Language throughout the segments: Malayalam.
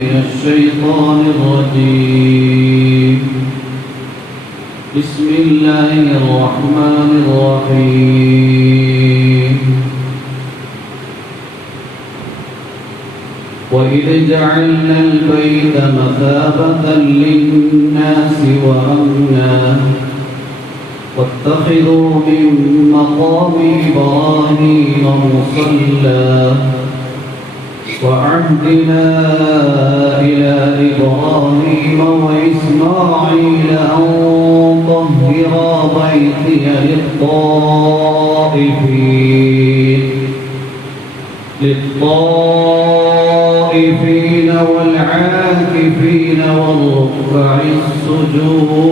الشيطان الرجيم. بسم الله الرحمن الرحيم. وإذ جعلنا البيت مثابة للناس وأمنا واتخذوا من مقام إبراهيم مصلى وعهدنا إلى إبراهيم وإسماعيل أن طهرا بيتي للطائفين والعاكفين والركع السجود.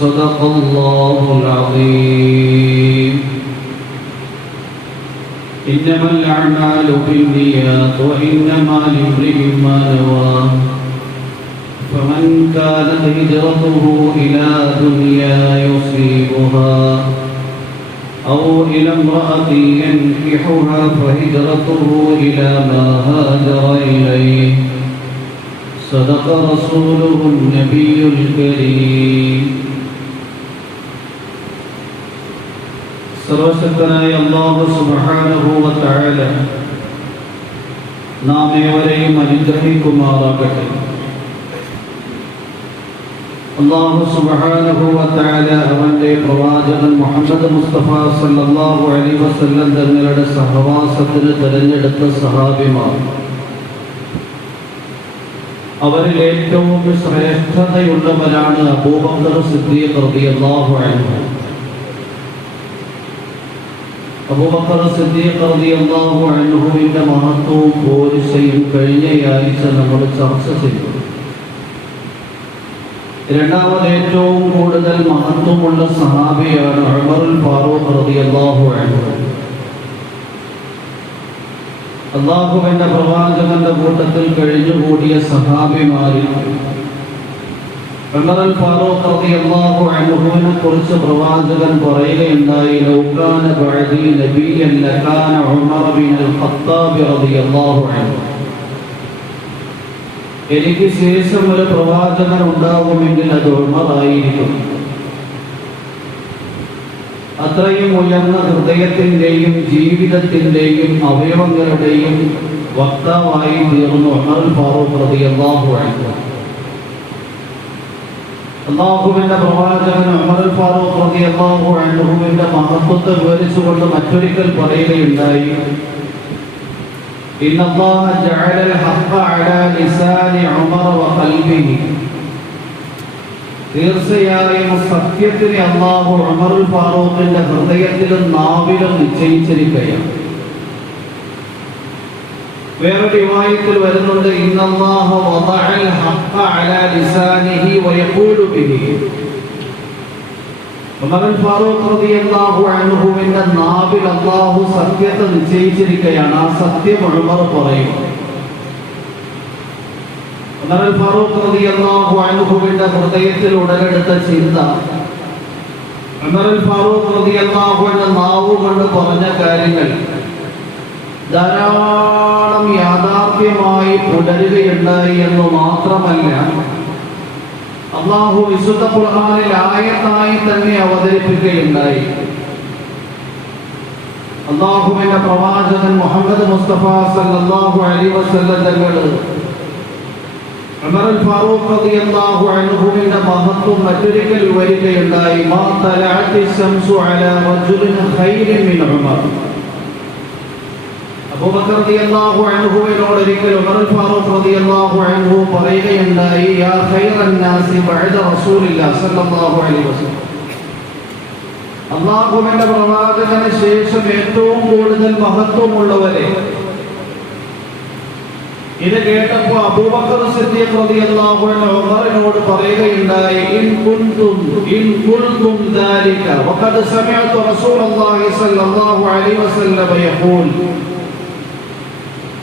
صدق الله العظيم. إنما الأعمال بالنيات وإنما لامرئ ما نوى فمن كانت هجرته إلى دنيا يصيبها أو إلى امرأة ينكحها فهجرته إلى ما هاجر إليه. صدق رسوله النبي الكريم. സർവശക്തനായ അല്ലാഹു സുബ്ഹാനഹു വ തആല നാം ഏവരെയും അനുഗ്രഹിക്കുമാറാകട്ടെ. അല്ലാഹു സുബ്ഹാനഹു വ തആല അവന്റെ പ്രവാചകൻ മുഹമ്മദ് മുസ്തഫ സല്ലല്ലാഹു അലൈഹി വസല്ലം തങ്ങളുടെ സഹവാസത്തിന് തിരഞ്ഞെടുത്ത സഹാബിമാർ, അവരിൽ ഏറ്റവും ശ്രേഷ്ഠതയുള്ളവരാണ് അബൂബക്കർ സിദ്ദീഖ് റളിയല്ലാഹു അൻഹു. അബൂബക്കർ സിദ്ദീഖ് റളിയല്ലാഹു അൻഹുവിന്റെ മഹത്വവും പോരിശയും കഴിഞ്ഞയാഴ്ച നമ്മൾ ചർച്ച ചെയ്തു. രണ്ടാമത് ഏറ്റവും കൂടുതൽ മഹത്വമുള്ള സഹാബിയാണ് ഉമറുൽ ഫാറൂഖ് റളിയല്ലാഹു അൻഹു. അല്ലാഹുവിന്റെ പ്രവാചകന്റെ കൂട്ടത്തിൽ കഴിഞ്ഞുകൂടിയ സഹാബിമാരിൽ ഉമറുൽ ഫാറൂഖ് റളിയല്ലാഹു അൻഹുവിനെ കുറിച്ച് പ്രവാചകൻ പറയുകയുണ്ടായി, ലൗ കാന ബഅദി നബിയ്യൻ ലകാന ഉമർ ബിനുൽ ഖത്താബ് റളിയല്ലാഹു അൻഹു. എനിക്ക് ശേഷം ഒരു പ്രവാചകൻ ഉണ്ടാകുമെങ്കിൽ അത് ഉമറായിരിക്കും. അത്രയും ഉയർന്ന ഹൃദയത്തിന്റെയും ജീവിതത്തിന്റെയും അവയവങ്ങളുടെയും വക്താവായി തീർന്നു ഉമറുൽ ഫാറൂഖ് റളിയല്ലാഹു അൻഹു. അല്ലാഹുവിന്റെ പ്രവാചകൻ ഉമറുൽ ഫാറൂഖ് റളിയല്ലാഹു അൻഹുവിന്റെ മഹത്വത്തെ വിവരിച്ചുകൊണ്ട് മറ്റൊരിക്കൽ പറയുകയുണ്ടായി, ഇന്നല്ലാഹ ജഅലൽ ഹഖ്ഖ അലാ ലിസാനി ഉമർ വ ഖൽബിഹി. തീർച്ചയായും സത്യത്തിനെ അല്ലാഹു ഉമറുൽ ഫാറൂഖിന്റെ ഹൃദയത്തിലും നാവിലും നിശ്ചയിച്ചിരിക്കുകയാണ്. വേറെ റിവായത്തിൽ വരുന്നുണ്ട്, ഇന്നല്ലാഹ വദഅൽ ഹഖ്ഖ അലാ ലിസാനിഹി വയഖൂലു ബിഹി. ഉമറുൽ ഫാറൂഖ് റളിയല്ലാഹു അൻഹുവിന്റെ നാവിൽ അല്ലാഹു സത്യത്തെ നിശ്ചയിച്ചിരിക്കുകയാണ്. ആ സത്യം ഉമർ പറയും. ഉമറുൽ ഫാറൂഖ് റളിയല്ലാഹു അൻഹുവിന്റെ ഹൃദയത്തിൽ ഉടലെടുത്ത ചിന്ത, ഉമറുൽ ഫാറൂഖ് റളിയല്ലാഹു അൻഹു നാവ് കൊണ്ട് പറഞ്ഞ കാര്യങ്ങൾ ധാരാളം യാഥാർത്ഥ്യമായി പുലരുകയുണ്ടായി എന്ന് മാത്രമല്ല, അല്ലാഹു വിശുദ്ധ ഖുർആനിൽ ആയത്തായി തന്നെ അവതരിപ്പിക്കുകയുണ്ടായി. അല്ലാഹുവിന്റെ പ്രവാചകൻ മുഹമ്മദ് മുസ്തഫ സല്ലല്ലാഹു അലൈഹി വസല്ലം തങ്ങൾ ഉമറുൽ ഫാറൂഖ് റളിയല്ലാഹു അൻഹുവിന്റെ മഹത്വം മറ്റൊരിക്കൽ വിവരിക്കുകയുണ്ടായി, മാ തലഅത്തി ശംസു അലാ റജുലിൻ ഖൈരിൻ മിൻ ഉമർ. അബൂബക്കർ റളിയല്ലാഹു അൻഹുവിനോട് ഒരിക്കൽ ഉമറുൽ ഫാറൂഖ് റളിയല്ലാഹു അൻഹു പറയുകയുണ്ടായി, യാ ഖൈറൻ നാസി ബഅദ റസൂലില്ലാഹി സ്വല്ലല്ലാഹു അലൈഹി വസല്ലം. അല്ലാഹുവിന്റെ പ്രവാചകന് ശേഷം ഏറ്റവും കൂടുതൽ മഹത്വമുള്ളവരെ. ഇത് കേട്ടപ്പോൾ അബൂബക്കർ സിദ്ദീഖ് റളിയല്ലാഹു അൻഹു ഉമറിനോട് പറയുകയുണ്ടായി, ഇൻ ഖുൽതും ദാലിക വഖദ് സമിഅതു റസൂലുള്ളാഹി സ്വല്ലല്ലാഹു അലൈഹി വസല്ലം യഖൂൽ.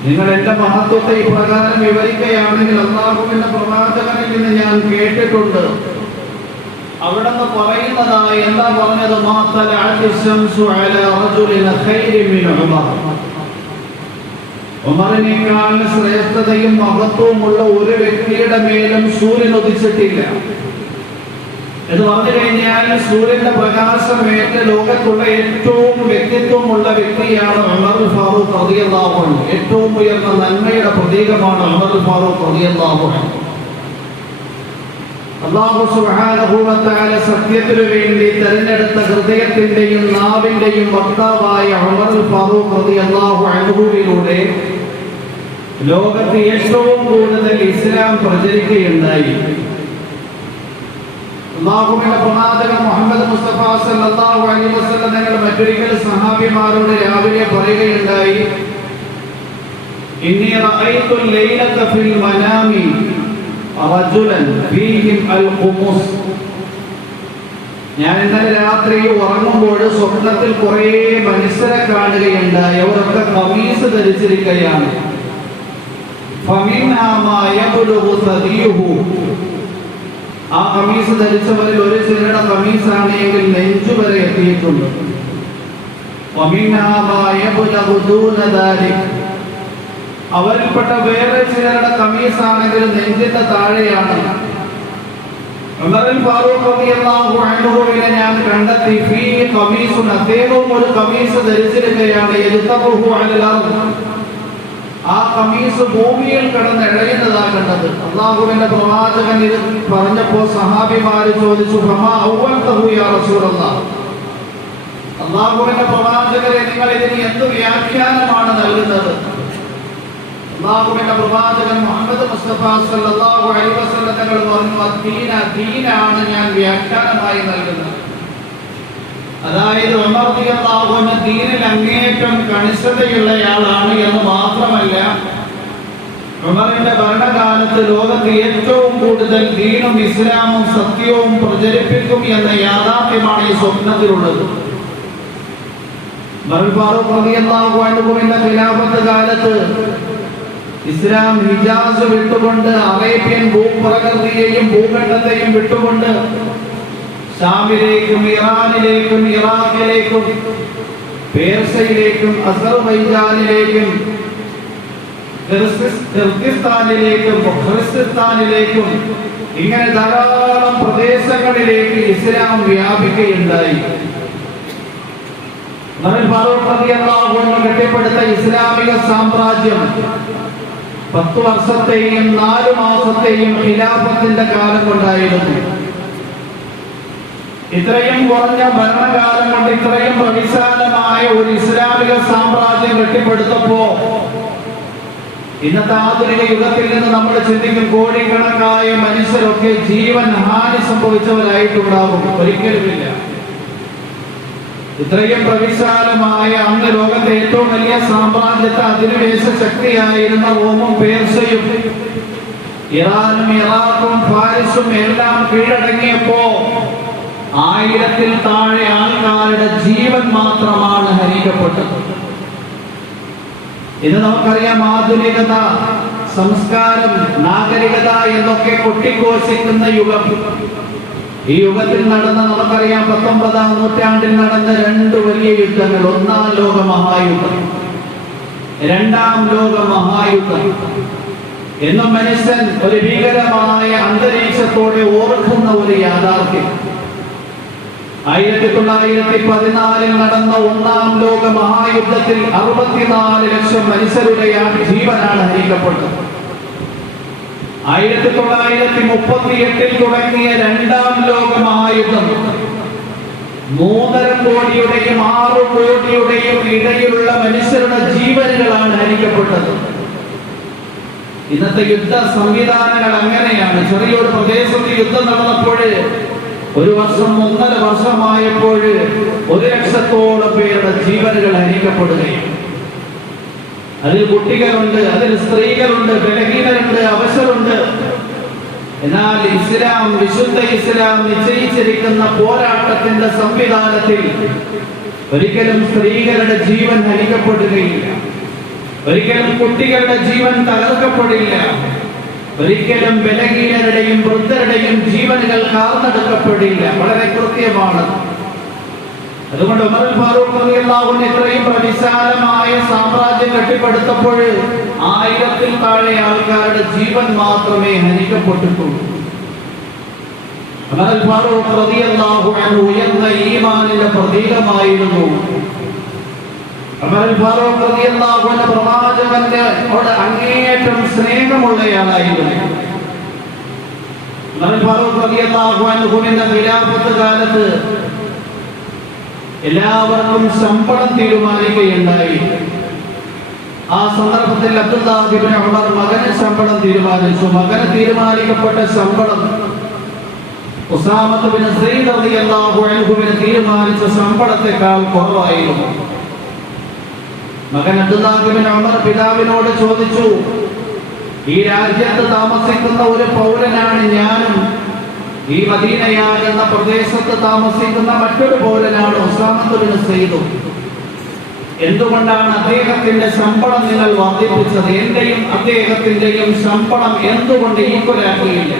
നിങ്ങൾ എന്റെ മഹത്വത്തെ ഇപ്രകാരം വിവരിക്കുകയാണെങ്കിൽ അല്ലാഹുവിന്റെ പ്രവാചകനിൽ നിന്ന് ഞാൻ കേട്ടിട്ടുണ്ട്. അവിടെ നിന്ന് പറയുന്നതായി എന്താ പറഞ്ഞത്? ഉമറിനേക്കാൾ ശ്രേഷ്ഠതയും മഹത്വമുള്ള ഒരു വ്യക്തിയുടെ മേലും സൂര്യൻ ഉദിച്ചിട്ടില്ല എന്ന് പറഞ്ഞു കഴിഞ്ഞാൽ സൂര്യന്റെ പ്രകാശമേറ്റ് ലോകത്തുള്ള ഏറ്റവും വ്യക്തിത്വമുള്ള വ്യക്തിയാണ് ഉമർ ഫാറൂഖ് റളിയല്ലാഹു അൻഹു. ഏറ്റവും ഉയർന്ന നന്മയുടെ പ്രതീകമാണ് ഉമർ ഫാറൂഖ് റളിയല്ലാഹു അൻഹു. അല്ലാഹു സുബ്ഹാനഹു വ തആല സത്യത്തിനു വേണ്ടി തിരഞ്ഞെടുത്ത ഹൃദയത്തിന്റെയും നാവിന്റെയും വക്താവായ ഉമർ ഫാറൂഖ് റളിയല്ലാഹു അൻഹുവിലൂടെ ലോകത്ത് ഏറ്റവും കൂടുതൽ ഇസ്ലാം പ്രചരിക്കുകയുണ്ടായി. അല്ലാഹുവിന്റെ പ്രവാചകൻ മുഹമ്മദ് മുസ്തഫ സല്ലല്ലാഹു അലൈഹി വസല്ലം തങ്ങൾ മറ്റൊരിക്കൽ സഹാബിമാരോട് രാവിലെ പറയുകയുണ്ടായി, ഇന്നി റഅയ്തു ലൈലത ഫിൽ മനാമി റജുലൻ ഫീഹിം അൽ ഖുമുസ്. ഞാൻ ഇന്നലെ രാത്രി ഉറങ്ങുമ്പോൾ സ്വപ്നത്തിൽ കുറേ മനുഷ്യരെ കാണുകയുണ്ടായി. അവരൊക്കെ ഖമീസ് ധരിച്ചിരിക്കുകയാണ്. ഫമിൻഹാ മാ യബ്ലുഗു സദിയുഹു. ആ ഖമീസ് ധരിച്ചവരിൽ ഒരു ചിലരുടെ ഖമീസാണെങ്കിൽ നെഞ്ചു വരെ എത്തിയിട്ടുണ്ട്. വമിൻഹാ മാ യബ്ലുഗു ദൂന ദാലിക. അവരിൽപ്പെട്ട വേറെ ചിലരുടെ ഖമീസാണെങ്കിൽ നെഞ്ചിന്റെ താഴെയാണ്. ഉമർ ഫാറൂഖ് റളിയല്ലാഹു അൻഹുവിനെ ഞാൻ കണ്ടെത്തി. ഫീ ഖമീസുൻ, അദ്ദേഹം ഒരു ഖമീസ് ധരിച്ചിരിക്കുകയാണ്. യദ്തഖുഹു അലൽ അർദ്. ആ ഖമീസ് ഭൂമിയിൽ കിടന്ന് ഇഴയുന്നതാ കണ്ടത്. അല്ലാഹുവിന്റെ പ്രവാചകൻ ഇത് പറഞ്ഞപ്പോൾ സഹാബിമാര് ചോദിച്ചു, ഫമാ അവ്വൽതഹു യാ റസൂലല്ലാഹ്. അല്ലാഹുവിന്റെ പ്രവാചകരെ, നിങ്ങൾ ഇതിന് എന്ത് വ്യാഖ്യാനമാണ് നൽകുന്നത്? അല്ലാഹുവിന്റെ പ്രവാചകൻ മുഹമ്മദ് മുസ്തഫ സല്ലല്ലാഹു അലൈഹി വസല്ലം തങ്ങൾ പറഞ്ഞു, ദീനാണ് ഞാൻ വ്യാഖ്യാനമായി നൽകുന്നത്. അതായത് ഉമർ റളിയല്ലാഹു അൻഹു ദീനിൽ അങ്ങേയറ്റം കണിശതയുള്ളയാളാണ് എന്ന് മാത്രമല്ല, ഉമറിന്റെ ഭരണകാലത്ത് ലോകത്ത് ഏറ്റവും കൂടുതൽ ദീനും ഇസ്ലാമും സത്യവും പ്രചരിപ്പിക്കും എന്ന യാഥാർത്ഥ്യമാണ് ഈ സ്വപ്നത്തിലുള്ളത്. ഉമർ ഫാറൂഖ് റളിയല്ലാഹു അൻഹുവിന്റെ ഖിലാഫത്ത് കാലത്ത് ഇസ്ലാം ഹിജാസ് വിട്ടുകൊണ്ട് അറേബ്യൻ ഭൂപ്രകൃതിയെയും ഭൂഖണ്ഡത്തെയും വിട്ടുകൊണ്ട് ഷാമിലേക്കും ഇറാനിലേക്കും ഇറാഖിലേക്കും പേർഷ്യയിലേക്കും അസർബൈജാനിലേക്കും കിർഗിസ്ഥാനിലേക്കും ഖുർസിസ്ഥാനിലേക്കും ഇങ്ങനെ ധാരാളം പ്രദേശങ്ങളിലേക്ക് ഇസ്ലാം വ്യാപിക്കുകയുണ്ടായി. ഉമർ ഫാറൂഖ് റളിയല്ലാഹു അൻഹു കെട്ടിപ്പടുത്ത ഇസ്ലാമിക സാമ്രാജ്യം 10 വർഷത്തെയും 4 മാസത്തെയും ഖിലാഫത്തിന്റെ കാലം കൊണ്ടായിരുന്നു. ഇത്രയും കുറഞ്ഞ ഭരണകാലം കൊണ്ട് ഇത്രയും പ്രവിശാലമായ ഒരു ഇസ്ലാമിക സാമ്രാജ്യം കെട്ടിപ്പടുത്തപ്പോ ഇന്നത്തെ ആധുനിക യുഗത്തിൽ നിന്ന് നമ്മൾ ചിന്തിക്കും, കോടിക്കണക്കായ മനുഷ്യരൊക്കെ ജീവൻ ഹാനി സംഭവിച്ചവരായിട്ടുണ്ടാകും. ഒരിക്കലുമില്ല. ഇത്രയും പ്രവിശാലമായ അന്ന് ലോകത്തെ ഏറ്റവും വലിയ സാമ്രാജ്യത്തെ അധിനിവേശ ശക്തിയായിരുന്ന റോമും പേർഷ്യയും ഇറാനും ഇറാഖും ഫാരിസും എല്ലാം കീഴടങ്ങിയപ്പോ 1000-ൽ താഴെ ആൾക്കാരുടെ ജീവൻ മാത്രമാണ് ഹനിക്കപ്പെട്ടത്. ഇത് നമുക്കറിയാം. ആധുനികത, സംസ്കാരം, നാഗരികത എന്നൊക്കെ കൊട്ടിഘോഷിക്കുന്ന യുഗം. ഈ യുഗത്തിൽ നടന്ന നമുക്കറിയാം 19-ാം നൂറ്റാണ്ടിൽ നടന്ന 2 വലിയ യുദ്ധങ്ങൾ. 1-ാം ലോക മഹായുദ്ധം, 2-ാം ലോക മഹായുദ്ധം എന്നും മനുഷ്യൻ ഒരു ഭീകരമായ അന്തരീക്ഷത്തോടെ ഓർക്കുന്ന ഒരു യാഥാർത്ഥ്യം. 1914-ൽ നടന്ന 1-ാം ലോക മഹായുദ്ധത്തിൽ 64 ലക്ഷം മനുഷ്യരുടെ ജീവനാണ് ഹനിക്കപ്പെട്ടത്. 1938-ൽ തുടങ്ങിയ 2-ാം ലോക മഹായുദ്ധം 3.5 കോടിയുടെയും 6 കോടിയുടെയും ഇടയിലുള്ള മനുഷ്യരുടെ ജീവനുകളാണ് ഹനിക്കപ്പെട്ടത്. ഇന്നത്തെ യുദ്ധ സംവിധാനങ്ങൾ അങ്ങനെയാണ്. ചെറിയൊരു പ്രദേശത്ത് യുദ്ധം നടന്നപ്പോൾ 1 വർഷം 1.5 വർഷമായപ്പോൾ 1 ലക്ഷത്തോളം പേരുടെ ജീവനുകൾ ഹനിക്കപ്പെടുകയാണ്. അതിൽ കുട്ടികളുണ്ട്, അതിൽ സ്ത്രീകളുണ്ട്, ബലഹീനരുണ്ട്, അവശരുണ്ട്. എന്നാൽ ഇസ്ലാം, വിശുദ്ധ ഇസ്ലാം നിശ്ചയിച്ചിരിക്കുന്ന പോരാട്ടത്തിന്റെ സംവിധാനത്തിൽ ഒരിക്കലും സ്ത്രീകളുടെ ജീവൻ ഹനിക്കപ്പെടുകയില്ല, ഒരിക്കലും കുട്ടികളുടെ ജീവൻ തകർക്കപ്പെടില്ല, ഒരിക്കലും ബലഹീനരുടെയും വൃദ്ധരുടെയും ജീവനുകൾ കാർന്നെടുക്കപ്പെടില്ല. വളരെ കൃത്യമാണ്. അതുകൊണ്ട് ഉമർ ഫാറൂഖ് റളിയല്ലാഹു അൻഹു ഇത്രയും വിശാലമായ സാമ്രാജ്യം കെട്ടിപ്പടുത്തപ്പോൾ 1000-ൽ താഴെ ആൾക്കാരുടെ ജീവൻ മാത്രമേ ഹനിക്കപ്പെട്ടിട്ടുള്ളൂ. ഉമർ ഫാറൂഖ് റളിയല്ലാഹു അൻഹു ഉയർന്ന ഈമാനിന്റെ പ്രതീകമായിരുന്നു. ഉമർ ഫാറൂഖ് റളിയല്ലാഹു അൻഹു പ്രവാചകന്റെ അങ്ങേയറ്റം സ്നേഹമുള്ളയാളായിരുന്നു. ഉമർ ഫാറൂഖ് റളിയല്ലാഹു അൻഹുവിന്റെ ഖിലാഫത്ത് കാലത്ത് എല്ലാവർക്കും ശമ്പളം തീരുമാനിക്കുകയുണ്ടായി. ആ സന്ദർഭത്തിൽ അബ്ദുല്ലാഹ് ഇബ്നു ഉമർ മകന് ശമ്പളം തീരുമാനിച്ചു. മകന് തീരുമാനിക്കപ്പെട്ട ശമ്പളം ഉസാമത്ത് ബിൻ സയ്യിദ് റളിയല്ലാഹു അൻഹുവിന് തീരുമാനിച്ച ശമ്പളത്തെക്കാൾ കുറവായിരുന്നു. മകൻ അബ്ദുല്ലാഹ് ഇബ്നു ഉമർ പിതാവിനോട് ചോദിച്ചു, ഈ രാജ്യത്ത് താമസിക്കുന്ന ഒരു പൗരനാണ് ഞാനും, ഈ മദീനയാകുന്ന പ്രദേശത്ത് താമസിക്കുന്ന മറ്റൊരു പൗരനാണ് ഉസാമത്ത് ബിൻ സയ്യിദ്. എന്തുകൊണ്ടാണ് അദ്ദേഹത്തിന്റെ ശമ്പളം നിങ്ങൾ വർദ്ധിപ്പിച്ചത്? എന്റെയും അദ്ദേഹത്തിന്റെയും ശമ്പളം എന്തുകൊണ്ട് ഈക്വലാക്കിയില്ല?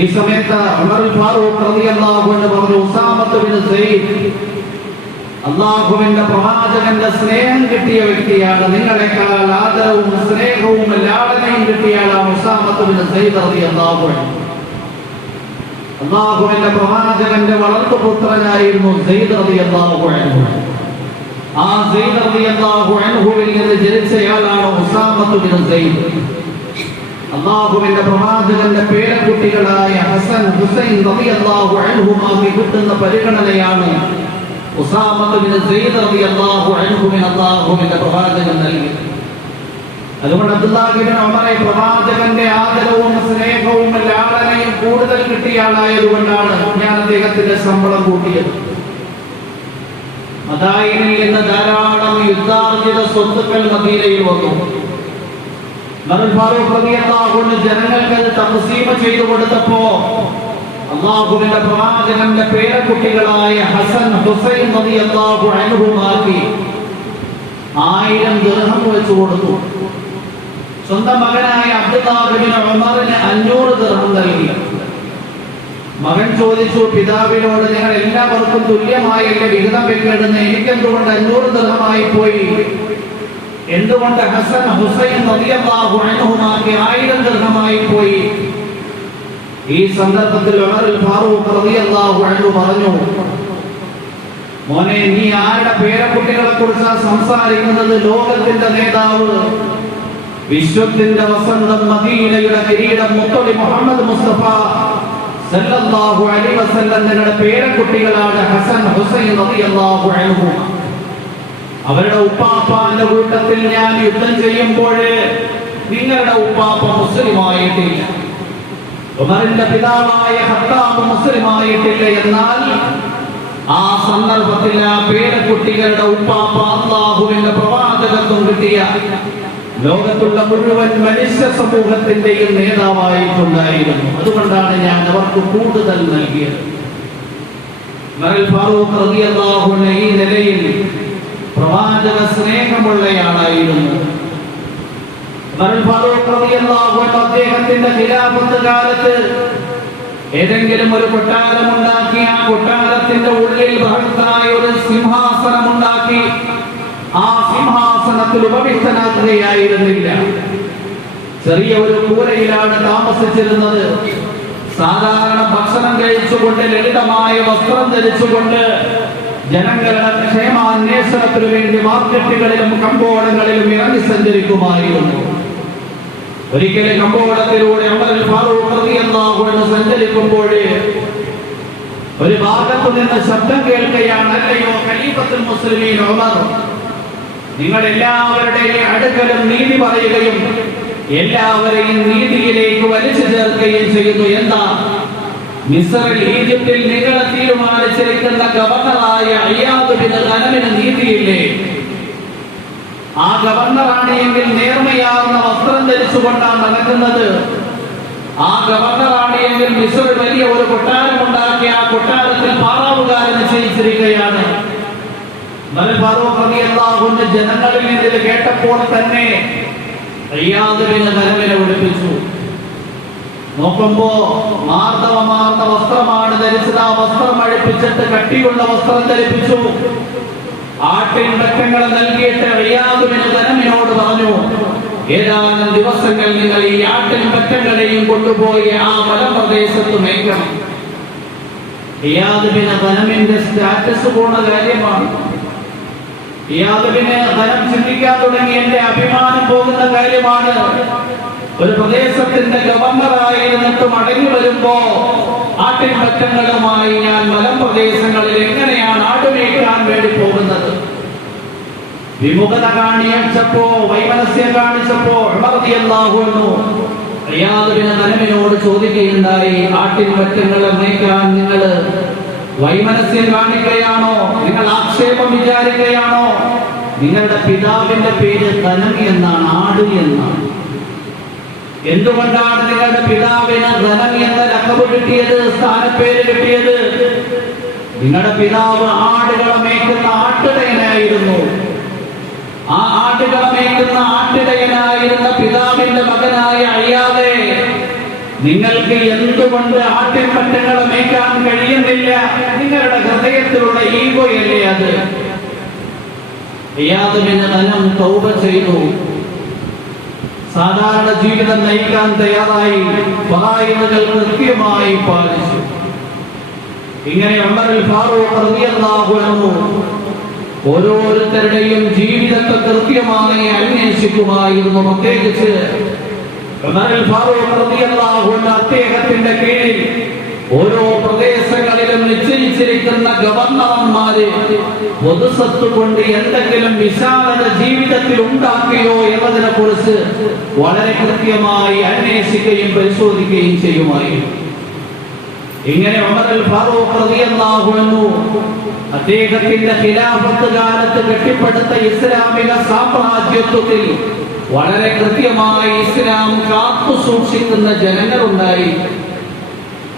ഈ സമയത്ത് ഉമർ ഫാറൂഖ് റളിയല്ലാഹു അൻഹു പറഞ്ഞു, ഉസാമത്ത് ബിൻ സയ്യിദ് അല്ലാഹുവിന്റെ പ്രവാചകന്റെ സ്നേഹം കിട്ടിയ വ്യക്തിയാണ്. നിങ്ങളെക്കാൾ ആദരവും സ്നേഹവും ലാളനയും കിട്ടിയാലാണ് ഉസാമത്ത് ബിൻ സയ്യിദ് റളിയല്ലാഹു അൻഹു. അല്ലാഹുവിന്റെ പ്രവാചകന്റെ വളർത്തുപുത്രനായിരുന്നു സയ്യിദ് റളിയല്ലാഹു അൻഹു. ആ സയ്യിദ് റളിയല്ലാഹു അൻഹുവിൽ നിന്ന് ജനിച്ചയാളാണ് ഉസാമത്ത് ബിൻ സയ്യിദ്. അല്ലാഹുവിന്റെ പ്രവാചകന്റെ പേരക്കുട്ടികളായ ഹസൻ, ഹുസൈൻ റളിയല്ലാഹു അൻഹുമാർക്ക് കിട്ടുന്ന പരിഗണനയാണ് ഉസാമത്ത് ബിൻ സയ്യിദ് റളിയല്ലാഹു അൻഹുവിന് അല്ലാഹുവിന്റെ പ്രവാചകൻ നൽകി. അതുകൊണ്ട് അബ്ദുല്ലാഹ് ഇബ്നു ഉമറെ പ്രവാചകന്റെ ആദരവും സ്നേഹവും ലാളനയും കൂടുതൽ കിട്ടിയ ആളായതുകൊണ്ടാണ് ഞാൻ അദ്ദേഹത്തിന്റെ ശമ്പളം കൂട്ടിയത്. മദായിനിൽ നിന്ന് ധാരാളം യുദ്ധാർജിത സ്വത്തുക്കൾ മദീനയിൽ വന്നു. ഉമർ ഫാറൂഖ് റളിയല്ലാഹു അൻഹു ജനങ്ങൾക്ക് അത് തഖ്സീമ ചെയ്തു കൊടുത്തപ്പോ അല്ലാഹുവിന്റെ പ്രവാചകന്റെ പേരക്കുട്ടികളായ ഹസൻ, ഹുസൈൻ റളിയല്ലാഹു അൻഹുമാർക്ക് 1000 ദിർഹം വെച്ച് കൊടുത്തു. സ്വന്തം മകനായ അബ്ദുല്ലാഹ് ഇബ്നു ഉമറിന് 500 ദിർഹം നൽകി. മകൻ ചോദിച്ചു പിതാവിനോട്, നിങ്ങൾ എല്ലാവർക്കും തുല്യമായല്ലേ വിഹിതം വെക്കേണ്ടത്, എനിക്കെന്തുകൊണ്ട് 500 ദിർഹമായി പോയി? എന്തുകൊണ്ട് ഹസൻ, ഹുസൈൻ റളിയല്ലാഹു അൻഹുമാർക്ക് 1000 ദിർഹമായി പോയി? ഈ സന്ദർഭത്തിൽ ഉമർ ഫാറൂഖ് റളിയല്ലാഹു അൻഹു പറഞ്ഞു, മോനെ, നീ ആരുടെ പേരക്കുട്ടികളെ കുറിച്ചാണ് സംസാരിക്കുന്നത്? ലോകത്തിന്റെ നേതാവ്, വിശ്വത്തിന്റെ വസന്തം, മദീനയുടെ കിരീടം, മുത്തലി മുഹമ്മദ് മുസ്തഫ സല്ലല്ലാഹു അലൈഹി വസല്ലം നിങ്ങളുടെ പേരക്കുട്ടികളാണ് ഹസൻ, ഹുസൈൻ റളിയല്ലാഹു അൻഹു. അവരുടെ ഉപ്പാപ്പാന്റെ കൂട്ടത്തിൽ ഞാൻ യുദ്ധം ചെയ്യുമ്പോൾ നിങ്ങളുടെ ഉപ്പാപ്പ മുസ്ലിമായിട്ടില്ല, ഉമറിന്റെ പിതാവായ ഖത്താബ് മുസ്ലിമായിട്ടില്ല. എന്നാൽ ആ സന്ദർഭത്തിൽ ആ പേരക്കുട്ടികളുടെ ഉപ്പാപ്പ അല്ലാഹുവിന്റെ പ്രവാചകത്വം കിട്ടിയ ലോകത്തുള്ള മുഴുവൻ മനുഷ്യ സമൂഹത്തിന്റെയും നേതാവായിട്ടുണ്ടായിരുന്നു. അതുകൊണ്ടാണ് ഞാൻ അവർക്ക് കൂടുതൽ നൽകിയത്. ഉമർ ഫാറൂഖ് റളിയല്ലാഹു അൻഹു ഈ നിലയിൽ പ്രവാചക സ്നേഹമുള്ളയാളായിരുന്നു. ഉമർ ഫാറൂഖ് റളിയല്ലാഹു അൻഹു അദ്ദേഹത്തിന്റെ ഖിലാഫത്ത് കാലത്ത് ഏതെങ്കിലും ഒരു കൊട്ടാരം ഉണ്ടാക്കി ആ കൊട്ടാരത്തിന്റെ ഉള്ളിൽ ബൃഹത്തായ ഒരു സിംഹാസനം ഉണ്ടാക്കി ആ സിംഹാസനത്തിൽ ഉപവിഷ്ടനാകുകയായിരുന്നില്ല. ചെറിയ ഒരു കൂരയിലാണ് താമസിച്ചിരുന്നത്. സാധാരണ ഭക്ഷണം കഴിച്ചുകൊണ്ട്, ലളിതമായ വസ്ത്രം ധരിച്ചുകൊണ്ട് ജനങ്ങളുടെ ക്ഷേമാന്വേഷണത്തിനു വേണ്ടി മാർക്കറ്റുകളിലും കമ്പോളങ്ങളിലും ഇറങ്ങി സഞ്ചരിക്കുമായിരുന്നു. ഒരിക്കൽ കമ്പോളത്തിലൂടെ ഉമർ ഫാറൂഖ് റളിയല്ലാഹു അൻഹു സഞ്ചരിക്കുമ്പോൾ ഒരു ഭാഗത്തു നിന്ന് ശബ്ദം കേൾക്കുകയാണ്, അല്ലയോ ഖലീഫത്തുൽ മുസ്ലിമീൻ ഉമർ, നിങ്ങൾ എല്ലാവരുടെയും അടുക്കലും നീതി പറയുകയും എല്ലാവരെയും നീതിയിലേക്ക് വലിച്ചു ചേർക്കുകയും ചെയ്യുന്നു. എന്താ? മിസ്റിൽ, ഈജിപ്തിൽ നിങ്ങൾ തീരുമാനിച്ചിരിക്കുന്ന ഗവർണറായ ഇയാദ് ബിൻ ഗനമിന് നീതിയില്ലേ? ആ ഗവർണറാണ് എങ്കിൽ നേർമയാർന്ന വസ്ത്രം ധരിച്ചുകൊണ്ടാണ് നടക്കുന്നത്. ആ ഗവർണറാണ് എങ്കിൽ മിസ്റിൽ വലിയ ഒരു കൊട്ടാരം ഉണ്ടാക്കി ആ കൊട്ടാരത്തിൽ പാറാവുകാരൻ നിശ്ചയിച്ചിരിക്കുകയാണ്. ഉമർ ഫാറൂഖ് റളിയല്ലാഹു അൻഹു ജനങ്ങളിൽ നിന്ന് ഇത് കേട്ടപ്പോൾ തന്നെ ഇയാദ് ബിൻ ഗനമിനെ വിളിപ്പിച്ചു. നോക്കുമ്പോ മാർദ്ദവമാർന്ന വസ്ത്രമാണ് ധരിച്ചത്. ആ വസ്ത്രം അഴിപ്പിച്ചിട്ട് കട്ടിയുള്ള വസ്ത്രം ധരിപ്പിച്ചു. ആട്ടിൻ പറ്റങ്ങളെ നൽകിയിട്ട് റിയാദ് ബിൻ ഗനമിനോട് പറഞ്ഞു, ഏതാനും ദിവസങ്ങൾ നിങ്ങൾ ഈ ആട്ടിൻ പറ്റങ്ങളെയും കൊണ്ടുപോയി ആ മലപ്രദേശത്ത് മേയ്ക്കണം. റിയാദ് ബിൻ ഗനമിന്റെ സ്റ്റാറ്റസ് പോണ കാര്യമാണ്. റിയാദ് ബിൻ ഗനം ചിന്തിക്കാൻ തുടങ്ങി, എന്റെ അഭിമാനം പോകുന്ന കാര്യമാണ്. ഒരു പ്രദേശത്തിന്റെ ഗവർണറായിരുന്നിട്ട് മടങ്ങി വരുമ്പോ ആട്ടിൻപറ്റങ്ങളുമായി ഞാൻ മലമ്പ്രദേശങ്ങളിൽ എങ്ങനെയാണ് ആടുമേക്കാൻ വേണ്ടി പോകുന്നത്? വിമുഖത കാണിച്ചപ്പോ, വൈമനസ്യം കാണിച്ചപ്പോ ഉമർ റളിയല്ലാഹു അൻഹു റിയാദ് ബിൻ ഗനമിനോട് ചോദിക്കുകയുണ്ടായി, ആട്ടിൻപറ്റങ്ങളെ മേയ്ക്കാൻ നിങ്ങൾ വൈമനസ്യം കാണിക്കുകയാണോ? നിങ്ങൾ ആക്ഷേപം വിചാരിക്കുകയാണോ? നിങ്ങളുടെ പിതാവിന്റെ പേര് ഗനം എന്നാണ്, ആട് എന്നാണ്. എന്തുകൊണ്ടാണ് നിങ്ങളുടെ പിതാവിന് ഗനം എന്ന ലഖബ് കിട്ടിയത്, സ്ഥാനപ്പേര് കിട്ടിയത്? നിങ്ങളുടെ പിതാവ് ആടുകളെ മേയ്ക്കുന്ന ആട്ടിടയനായിരുന്നു. ആ ആടുകളെ മേയ്ക്കുന്ന ആട്ടിടയനായിരുന്ന പിതാവിന്റെ മകനായ അയ്യാതെ നിങ്ങൾക്ക് എന്തുകൊണ്ട് ആട്ടിൻപറ്റങ്ങളെ മേയ്ക്കാൻ കഴിയുന്നില്ല? നിങ്ങളുടെ ഹൃദയത്തിലുള്ള ഈഗോയല്ലേ അത്? റിയാദ് ബിൻ ഗനം തൗബ ചെയ്തു. സാധാരണ ജീവിതം നയിക്കാൻ തയ്യാറായി, ഫറായിദുകൾ കൃത്യമായി പാലിച്ചു. ഇങ്ങനെ ഉമർ ഫാറൂഖ് റളിയല്ലാഹു അൻഹു ഓരോരുത്തരുടെയും ജീവിതത്തെ കൃത്യമായി അന്വേഷിക്കുമായിരുന്നു. പ്രത്യേകിച്ച് ഉമർ ഫാറൂഖ് റളിയല്ലാഹു അൻഹു അദ്ദേഹത്തിന്റെ കീഴിൽ ഓരോ പ്രദേശങ്ങളിലും നിശ്ചയിച്ചിരിക്കുന്ന ഗവർണർമാര് പൊതുസ്വത്ത് കൊണ്ട് എന്തെങ്കിലും വിശാലത ജീവിതത്തിൽ ഉണ്ടാക്കിയോ എന്നതിനെ കുറിച്ച് വളരെ കൃത്യമായി അന്വേഷിക്കുകയും പരിശോധിക്കുകയും ചെയ്യുമായിരുന്നു. ഇങ്ങനെ ഉമർ ഫാറൂഖ് റളിയല്ലാഹു അൻഹു അദ്ദേഹത്തിന്റെ ഖിലാഫത്ത് കാലത്ത് കെട്ടിപ്പടുത്ത ഇസ്ലാമിക സാമ്രാജ്യത്വത്തിൽ വളരെ കൃത്യമായി ഇസ്ലാം കാത്തു സൂക്ഷിക്കുന്ന ജനങ്ങളുണ്ടായി.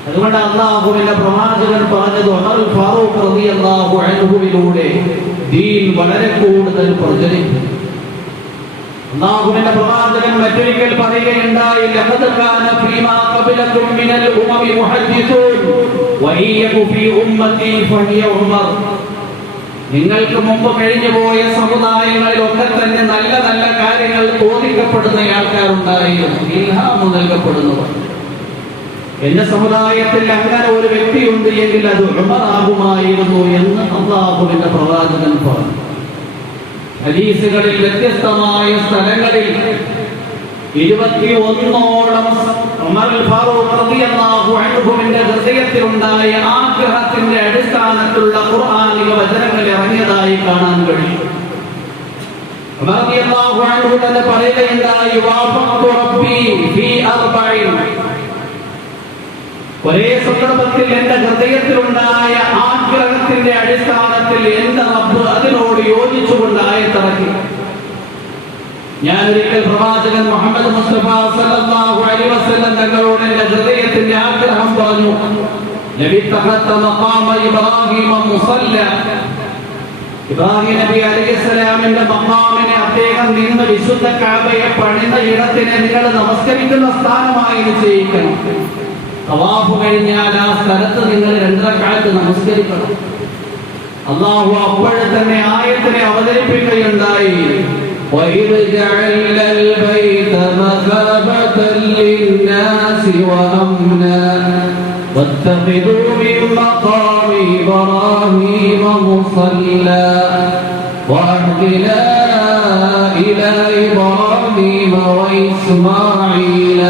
അതുകൊണ്ട് അല്ലാഹുവിന്റെ പ്രവാചകൻ പറഞ്ഞത് ഉമർ ഫാറൂഖ് റളിയല്ലാഹു അൻഹുവിലൂടെ ദീൻ വളരെ കൂടുതൽ പ്രചരിക്കും. അല്ലാഹുവിന്റെ പ്രവാചകൻ മറ്റൊരിക്കൽ പറയുകയുണ്ടായി, ലഖദ് കാന ഫീമാ ഖബലകും മിനൽ ഉമമി മുഹദ്ദിസൂൻ വഇയ്യകു ഫീ ഉമ്മത്തി ഫഹിയ ഉമർ. നിങ്ങൾക്ക് മുമ്പ് കഴിഞ്ഞുപോയ സമുദായങ്ങളിലൊക്കെ തന്നെ നല്ല നല്ല കാര്യങ്ങൾ ബോധിക്കപ്പെടുന്ന ആൾക്കാരുണ്ടായിരുന്നു, ഇൽഹാമ് നൽകപ്പെടുന്നവർ. എന്റെ സമുദായത്തിൽ അങ്ങനെ ഒരു വ്യക്തിയുണ്ട് എങ്കിൽ അത് ഉമറാകുമായിരുന്നു എന്ന് അല്ലാഹുവിന്റെ പ്രവാചകൻ പറഞ്ഞു. ഹദീസുകളിൽ വ്യത്യസ്തമായ സ്ഥലങ്ങളിൽ 21ഓളം ഉമർ ഫാറൂഖ് റളിയല്ലാഹു അൻഹുവിന്റെ ഹൃദയത്തിലുണ്ടായ ആഗ്രഹത്തിന്റെ അടിസ്ഥാനത്തിലുള്ള ഖുർആനിക വചനങ്ങൾ ഇറങ്ങിയതായി കാണാൻ കഴിയും. ഉമർ റളിയല്ലാഹു അൻഹു തന്നെ പറയുകയുണ്ടായി, വഫഖതു റബ്ബി ഫീ അർബഇൻ. ഒരേ സന്ദർഭത്തിൽ എന്റെ ഹൃദയത്തിലുണ്ടായ ആഗ്രഹത്തിന്റെ അടിസ്ഥാനത്തിൽ എന്റെ റബ്ബ് അതിനോട് യോജിച്ചുകൊണ്ട് ആയത്തിറക്കി. ഞാൻ ഒരിക്കൽ പ്രവാചകൻ മുഹമ്മദ് മുസ്തഫ സല്ലല്ലാഹു അലൈഹി വസല്ലം തങ്ങളോട് എന്റെ ഹൃദയത്തിന്റെ ആഗ്രഹം പറഞ്ഞു. നബി തഖത്ത മഖാമ ഇബ്രാഹിം മുസല്ല. ഇബ്രാഹിം നബി അലൈഹിസ്സലാമിന്റെ മഖാമിനെ അദ്ദേഹം നിന്ന് വിശുദ്ധ കഅബയെ പണിത ഇടത്തിനെ നിങ്ങൾ നമസ്കരിക്കുന്ന സ്ഥാനമായി നിശ്ചയിക്കണം. തവാഫ് കഴിഞ്ഞാൽ ആ സ്ഥലത്ത് നിങ്ങൾ 2 റക്അത്ത് നമസ്കരിക്കണം. അല്ലാഹു അപ്പോഴേ തന്നെ ആയത്തിനെ അവതരിപ്പിക്കുകയുണ്ടായി. وَإِذْ جَعَلْنَا الْبَيْتَ مَثَابَةً لِلنَّاسِ وَأَمْنًا وَاتَّخِذُوا مِن مَّقَامِ إِبْرَاهِيمَ مُصَلًّى وَعَهِدْنَا إِلَى إِبْرَاهِيمَ وَإِسْمَاعِيلَ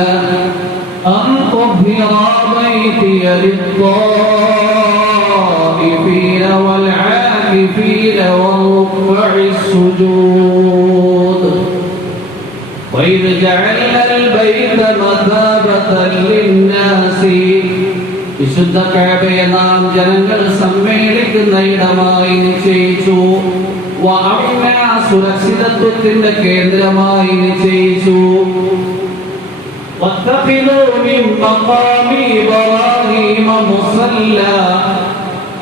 أَن طَهِّرَا بَيْتِيَ لِلطَّائِفِينَ وَالْعَاكِفِينَ وَالرُّكَّعِ السُّجُودِ وَإِذْ جَعَلْنَا الْبَيْتَ مَثَابَةً لِلنَّاسِ. വിശുദ്ധ കഅബയെ നാം ജനങ്ങൾ സമ്മേളിക്കുന്ന ഇടമായി നിശ്ചയിച്ചു. വഅംന, സുരക്ഷിതത്വത്തിന്റെ കേന്ദ്രമായി നിശ്ചയിച്ചു. وَاتَّخِذُوا مِن مَّقَامِ إِبْرَاهِيمَ مُصَلًّى.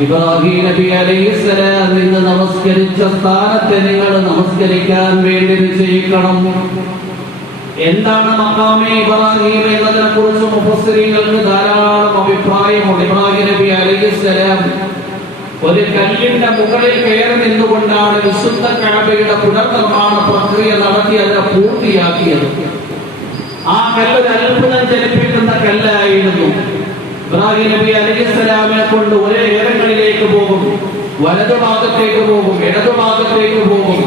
ഇബ്രാഹിം നബി അലൈഹിസ്സലാം നിന്ന് നമസ്കരിച്ച സ്ഥാനത്തെ നിങ്ങൾ നമസ്കരിക്കാൻ വേണ്ടി നിശ്ചയിക്കണം. എന്താണ് മഖാമെ ഇബ്രാഹിം എന്നതിനെ കുറിച്ച് മുഫസ്സിരീങ്ങൾക്ക് ധാരാളം അഭിപ്രായമുണ്ട്. ഇബ്രാഹിം നബി അലൈഹിസ്സലാം ഒരു കല്ലിന്റെ മുകളിൽ കയറി നിന്നുകൊണ്ടാണ് വിശുദ്ധ കഅബയുടെ പുനർനിർമ്മാണ പ്രക്രിയ നടത്തി അതിനെ പൂർത്തിയാക്കിയത്. ആ കല്ല് ഒരു അത്ഭുതം ജനിപ്പിക്കുന്ന കല്ലായിരുന്നു. ഇബ്രാഹിം നബി അലൈഹിസ്സലാമിനെ കൊണ്ട് ഒരേ ഏറങ്ങളിലേക്ക് പോകും, വലതുഭാഗത്തേക്ക് പോകും, ഇടതുഭാഗത്തേക്ക് പോകും.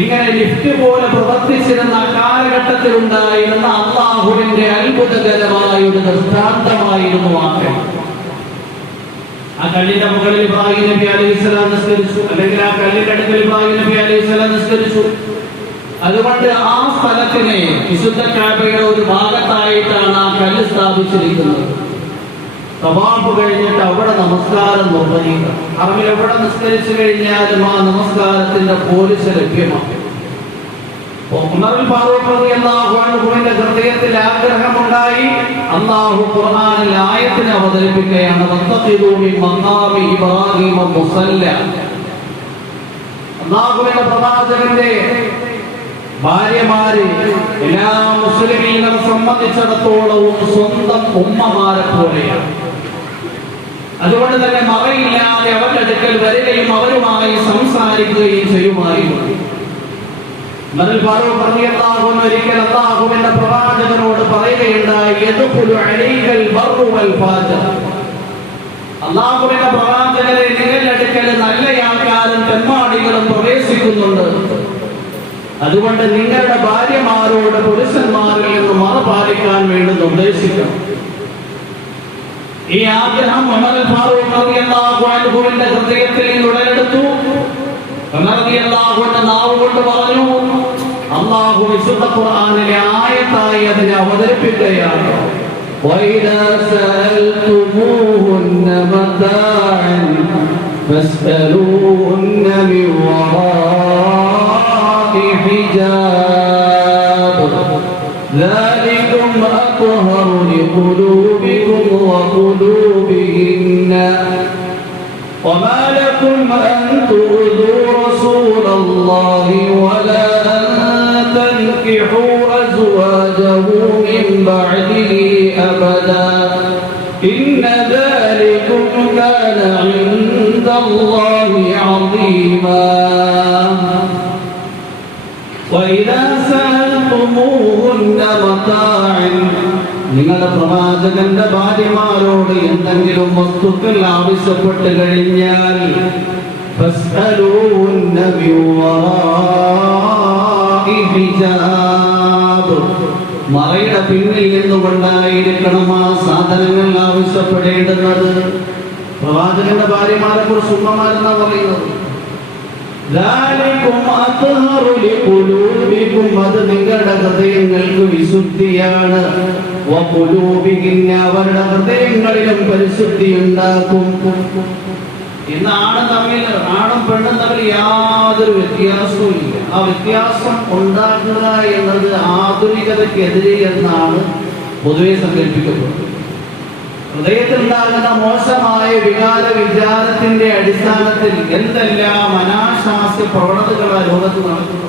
ഇങ്ങനെ ലിഫ്റ്റ് പോലെ പ്രവർത്തിച്ചിരുന്ന കാലഘട്ടത്തിൽ ഉണ്ടായിരുന്ന അല്ലാഹുവിന്റെ അത്ഭുതകരമായ ഒരു ദൃഷ്ടാന്തമായിരുന്നു ആ കല്ലിന്റെ മുകളിൽ ഇബ്രാഹിം നബി അലൈഹിസ്സലാം നിസ്കരിച്ചു, അല്ലെങ്കിൽ ആ കല്ലിന്റെ അടുക്കൽ ഇബ്രാഹിം നബി അലൈഹിസ്സലാം നിസ്കരിച്ചു. അതുകൊണ്ട് ആ സ്ഥലത്തിനെ വിശുദ്ധ കഅബയുടെ ഒരു ഭാഗത്തായിട്ടാണ് ആ കല്ല് സ്ഥാപിച്ചിരിക്കുന്നത്. തവാഫ് കഴിഞ്ഞിട്ട് അവിടെ നമസ്കാരം നിർവഹിക്കണം. ഹറമിൽ എവിടെ നിസ്കരിച്ചു കഴിഞ്ഞാലും ആ നമസ്കാരത്തിന്റെ പോലീസ് ലഭ്യമാണ്. ഉമറുൽ ഫാറൂഖ് റളിയല്ലാഹു അൻഹുവിന്റെ ഹൃദയത്തിൽ ആഗ്രഹമുണ്ടായി. അല്ലാഹു ഖുർആനിൽ ആയത്തിനെ അവതരിപ്പിക്കുകയാണ്, വത്തഖിദൂ മിൻ മഖാമി ഇബ്രാഹീമ മുസല്ല. അല്ലാഹുവിന്റെ പ്രവാചകന്റെ ഭാര്യമാര് എല്ലാ മുസ്ലിമീങ്ങളെ സംബന്ധിച്ചിടത്തോളവും സ്വന്തം ഉമ്മമാരെ പോലെയാണ്. അതുകൊണ്ട് തന്നെ മറയില്ലാതെ അവരുടെ അടുക്കൽ വരികയും അവരുമായി സംസാരിക്കുകയും ചെയ്യുമായിരുന്നു. ഒരിക്കൽ അല്ലാഹുവിന്റെ പ്രവാചകനോട് പറയുകയുണ്ടായി, അല്ലാഹുവിന്റെ പ്രവാചകരെ, നിങ്ങളുടെ അടുക്കൽ നല്ല ആൾക്കാരും തെമ്മാടികളും പ്രവേശിക്കുന്നുണ്ട്. അതുകൊണ്ട് നിങ്ങളുടെ ഭാര്യമാരോട് പുരുഷന്മാരിൽ നിന്ന് മറ പാലിക്കാൻ വേണ്ടി നിർദ്ദേശിക്കണം. ഈ ആഗ്രഹം ഉമറുൽ ഫാറൂഖ് റളിയല്ലാഹു അൻഹുവിന്റെ ഹൃദയത്തിൽ ഉടലെടുത്തു. ഉമർ റളിയല്ലാഹു അൻഹു നാവ് കൊണ്ട് പറഞ്ഞു, അല്ലാഹു വിശുദ്ധ ഖുർആനിലെ ആയത്തായി അതിനെ അവതരിപ്പിക്കുകയാണ്. وَإِذَا سَأَلْتُمُوهُنَّ مَتَاعًا فَاسْأَلُوهُنَّ مِنْ وَرَاءِ حِجَابٍ ذَلِكُمْ أَطْهَرُ لِقُلُوبِكُمْ وَقُلُوبِهِنَّ وَمَا لَكُمْ أَن تُؤْذُوا رَسُولَ اللَّهِ وَلَا أَن تَنكِحُوا أَزْوَاجَهُ مِن بَعْدِهِ أَبَدًا إِنَّ ذَلِكُمْ كَانَ عِندَ اللَّهِ عَظِيمًا وَإِذَا سَأَلْتُمُوهُنَّ مَتَاعًا നിങ്ങളുടെ പ്രവാചകന്റെ ഭാര്യമാരോട് എന്തെങ്കിലും വസ്തുക്കൾ ആവശ്യപ്പെട്ട് കഴിഞ്ഞാൽ ഫസ്അലൂഹുന്ന മിൻ വറാഇ ഹിജാബ്, മറയുടെ പിന്നിൽ നിന്നുകൊണ്ടായിരിക്കണം ആ സാധനങ്ങൾ ആവശ്യപ്പെടേണ്ടുന്നത്. പ്രവാചകന്റെ ഭാര്യമാരെ കുറിച്ച് ഉമ്മമാരെന്നാ പറയുന്നത്. ذَلِكُمْ أَطْهَرُ لِقُلُوبِكُمْ, അത് നിങ്ങളുടെ ഹൃദയങ്ങൾക്ക് വിശുദ്ധിയാണ്. وَقُلُوبِهِنَّ, അവരുടെ ഹൃദയങ്ങളിലും പരിശുദ്ധി ഉണ്ടാക്കും. ഇന്ന് ആണും പെണ്ണും തമ്മിൽ യാതൊരു വ്യത്യാസവും ഇല്ല. ആ വ്യത്യാസം ഉണ്ടാക്കുക എന്നത് ആധുനികതയ്ക്കെതിരെ എന്നാണ് പൊതുവെ സങ്കല്പിക്കപ്പെടുന്നത്. ഹൃദയത്തിലുണ്ടാകുന്ന മോശമായ വിചാരത്തിന്റെ അടിസ്ഥാനത്തിൽ എന്തെല്ലാം അനാശാസ്യ പ്രവണതകളാണ് ലോകത്ത് നടക്കുന്നത്.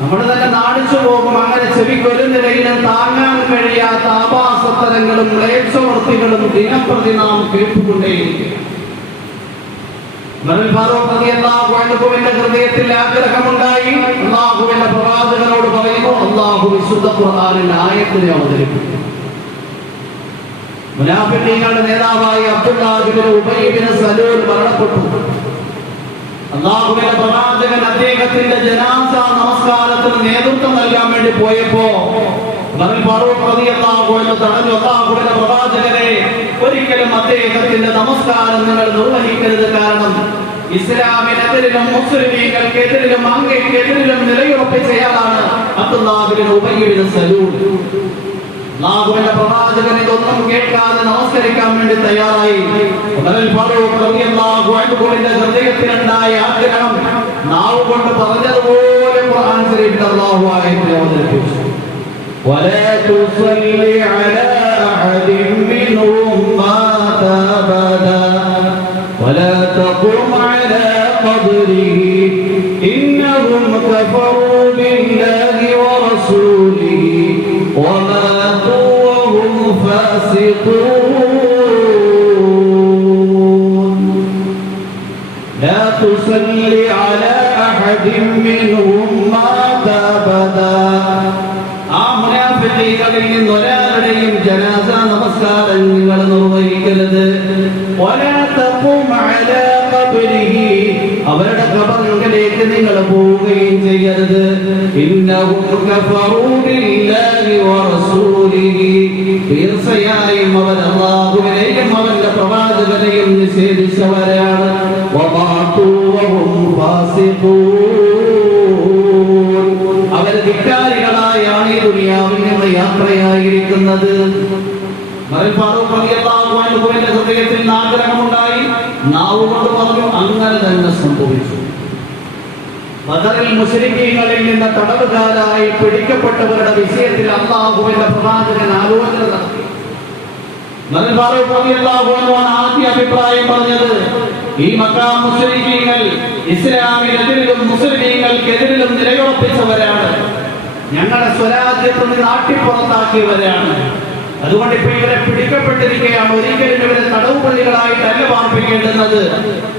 നമ്മൾ തന്നെ നാടിച്ചു പോകും. അങ്ങനെ ചെവിക്കൊരു നിലയിലും താങ്ങാൻ കഴിയാത്ത ആഭാസത്തരങ്ങളും മ്ലേച്ഛവൃത്തികളും ദിനംപ്രതി നാം കേട്ടുകൊണ്ടേയിരിക്കും. ഉമറുൽ ഫാറൂഖ് റളിയല്ലാഹു അൻഹുവിന്റെ ഹൃദയത്തിൽ ആഗ്രഹമുണ്ടായി. അല്ലാഹുവിന്റെ പ്രവാചകനോട് പറയുന്നു, അല്ലാഹു വിശുദ്ധ ഖുർആനിൽ ആയത്തിനെ അവതരിപ്പിക്കുന്നു. മുനാഫിഖീങ്ങളുടെ നേതാവായ അബ്ദുല്ലാഹ് ഇബ്നു ഉബൈ ഇബ്നു സലൂൽ മരണപ്പെട്ടു. അല്ലാഹുവിന്റെ പ്രവാചകൻ അദ്ദേഹത്തിന്റെ ജനാസ നമസ്കാരത്തിന് നേതൃത്വം നൽകാൻ വേണ്ടി പോയപ്പോ ഉമറുൽ ഫാറൂഖ് റളിയല്ലാഹു അൻഹു തടഞ്ഞു. അല്ലാഹുവിന്റെ പ്രവാചകനെ, ഒരിക്കലും അദ്ദേഹത്തിന്റെ നമസ്കാരം നിങ്ങൾ നിർവഹിക്കരുത്. കാരണം ഇസ്ലാമിനെതിരിലും മുസ്ലിമീങ്ങൾക്കെതിരിലും അങ്ങേക്കെതിരിലും നിലയുറപ്പിച്ചയാളാണ് അബ്ദുല്ലാഹ് ഇബ്നു ഉബൈ ഇബ്നു സലൂൽ. അല്ലാഹുവിന്റെ പ്രവാചകൻ ഇതൊന്നും കേൾക്കാതെ നമസ്കരിക്കാൻ വേണ്ടി തയ്യാറായി. ഉമറുൽ ഫാറൂഖ് റളിയല്ലാഹു അൻഹുവിന്റെ ഹൃദയത്തിലുണ്ടായ ആഗ്രഹം നാവ് കൊണ്ട് പറഞ്ഞതുപോലെ ഖുർആൻ ശരീഫിൽ അല്ലാഹു ആയത്തിൽ അവതരിപ്പിച്ചു. ولا تصلي على أحد منهم مات أبدا ولا تقم على قبره إنهم إنهم كفروا بالله ورسوله وماتوا وهم فاسقون لا تصل على أحد منهم مات أبدا മുനാഫിഖീങ്ങളിൽ നിന്ന് ഒരാളുടെയും ജനാസ നമസ്കാരം നിങ്ങൾ നിർവഹിക്കരുത്. വലാ തഖും അലാ ഖബ്രിഹി അവരുടെ ഖബറിലേക്ക് നിങ്ങൾ പോവുകയും ചെയ്യരുത്. ഇന്നഹും കഫറൂ ബില്ലാഹി വറസൂലിഹി തീർച്ചയായും അവർ അല്ലാഹുവിനെയും അവന്റെ പ്രവാചകനെയും നിഷേധിച്ചവരാണ്. വമാതു വഹും ഫാസിഖൂൻ അവർ ധിക്കാരികളായാണ് ഈ ദുനിയാവിൽ നിന്ന് യാത്രയായിരിക്കുന്നത്. ഹൃദയത്തിൽ ആഗ്രഹമുണ്ടായി, നാവ് കൊണ്ട് പറഞ്ഞു, അങ്ങനെ തന്നെ സംഭവിച്ചു. ബദറിൽ മുശ്രിക്കീങ്ങളിൽ നിന്ന് തടവുകാരായി പിടിക്കപ്പെട്ടവരുടെ വിഷയത്തിൽ അല്ലാഹുവിന്റെ പ്രവാചകൻ ആലോചന നടത്തി. ആദ്യ അഭിപ്രായം പറഞ്ഞത്, ഈ മക്കാ മുശ്രിക്കീങ്ങൾ ഇസ്ലാമിനെതിരിലും മുസ്ലിമീങ്ങൾക്കെതിരിലും നിലയുറപ്പിച്ചവരാണ്, ഞങ്ങളെ സ്വരാജ്യത്ത് നിന്ന് നാട്ടിപ്പുറത്താക്കിയവരാണ്. അതുകൊണ്ട് ഇപ്പൊ ഇവരെ പിടിക്കപ്പെട്ടിരിക്കുകയാണ്. ഒരിക്കലും ഇവരെ തടവുപള്ളികളായിട്ടല്ല പാർപ്പിക്കേണ്ടുന്നത്.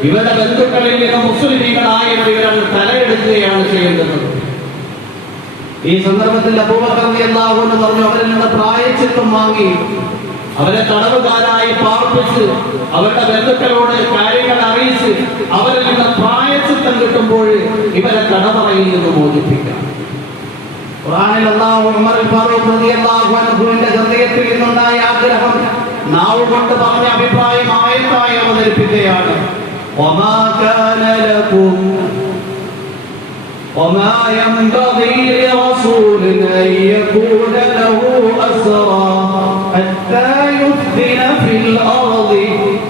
ഇവരുടെ ബന്ധുക്കളിൽ നിന്ന് മുസ്ലിമീങ്ങളായവർ ഇവരാണ് തലയെടുക്കുകയാണ് ചെയ്യേണ്ടത്. ഈ സന്ദർഭത്തിൽ അബൂബക്കർ റളിയല്ലാഹു അൻഹു പറഞ്ഞു, അവരിൽ നിന്ന് പ്രായശ്ചിത്തം വാങ്ങി അവരെ തടവുകാരായി പാർപ്പിച്ച് അവരുടെ ബന്ധുക്കളോട് കാര്യങ്ങൾ അറിയിച്ച് അവരിൽ നിന്ന് പ്രായശ്ചിത്തം കിട്ടുമ്പോൾ ഇവരെ തടവറയിൽ നിന്ന് മോചിപ്പിക്കാം. ഖുർആനിൽ അല്ലാഹു ഉമർ ഫാറൂഖ് റളിയല്ലാഹു അൻഹുവിന്റെ ഹൃദയത്തിൽ നിന്നുണ്ടായ ആഗ്രഹം നാവ് കൊണ്ട് പറഞ്ഞ അഭിപ്രായം ആയത്തായി അവതരിപ്പിക്കുകയാണ്. വമാ കാന ലകും വമാ യൻബഗി ലിറസൂലിൻ അൻ യകൂന ലഹു അസ്റാ ഹത്താ യുഫ്ദിന ഫിൽ അർളി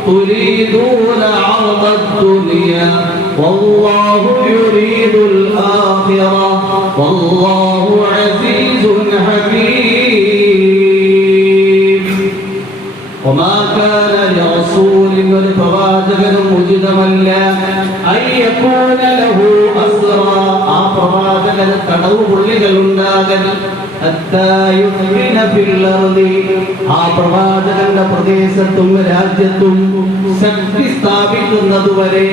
തുരീദൂന അർദ ദുനിയ വല്ലാഹു യുരീദുൽ ആഖിറ വല്ലാഹു അസീസുൻ ഹകീം. വമാ കാന ലിറസൂലിൻ ഒരു പ്രവാചകനും ഉചിതമല്ല അൻ യകൂന ലഹു അസ്റാ ആ പ്രവാചകന് തടവുപുള്ളികൾ ഉണ്ടാകൽ ഹത്താ യുഫ്ദിന ഫിൽ അർളി ആ പ്രവാചകന്റെ പ്രദേശത്തും രാജ്യത്തും ശക്തി സ്ഥാപിക്കുന്നതുവരെ.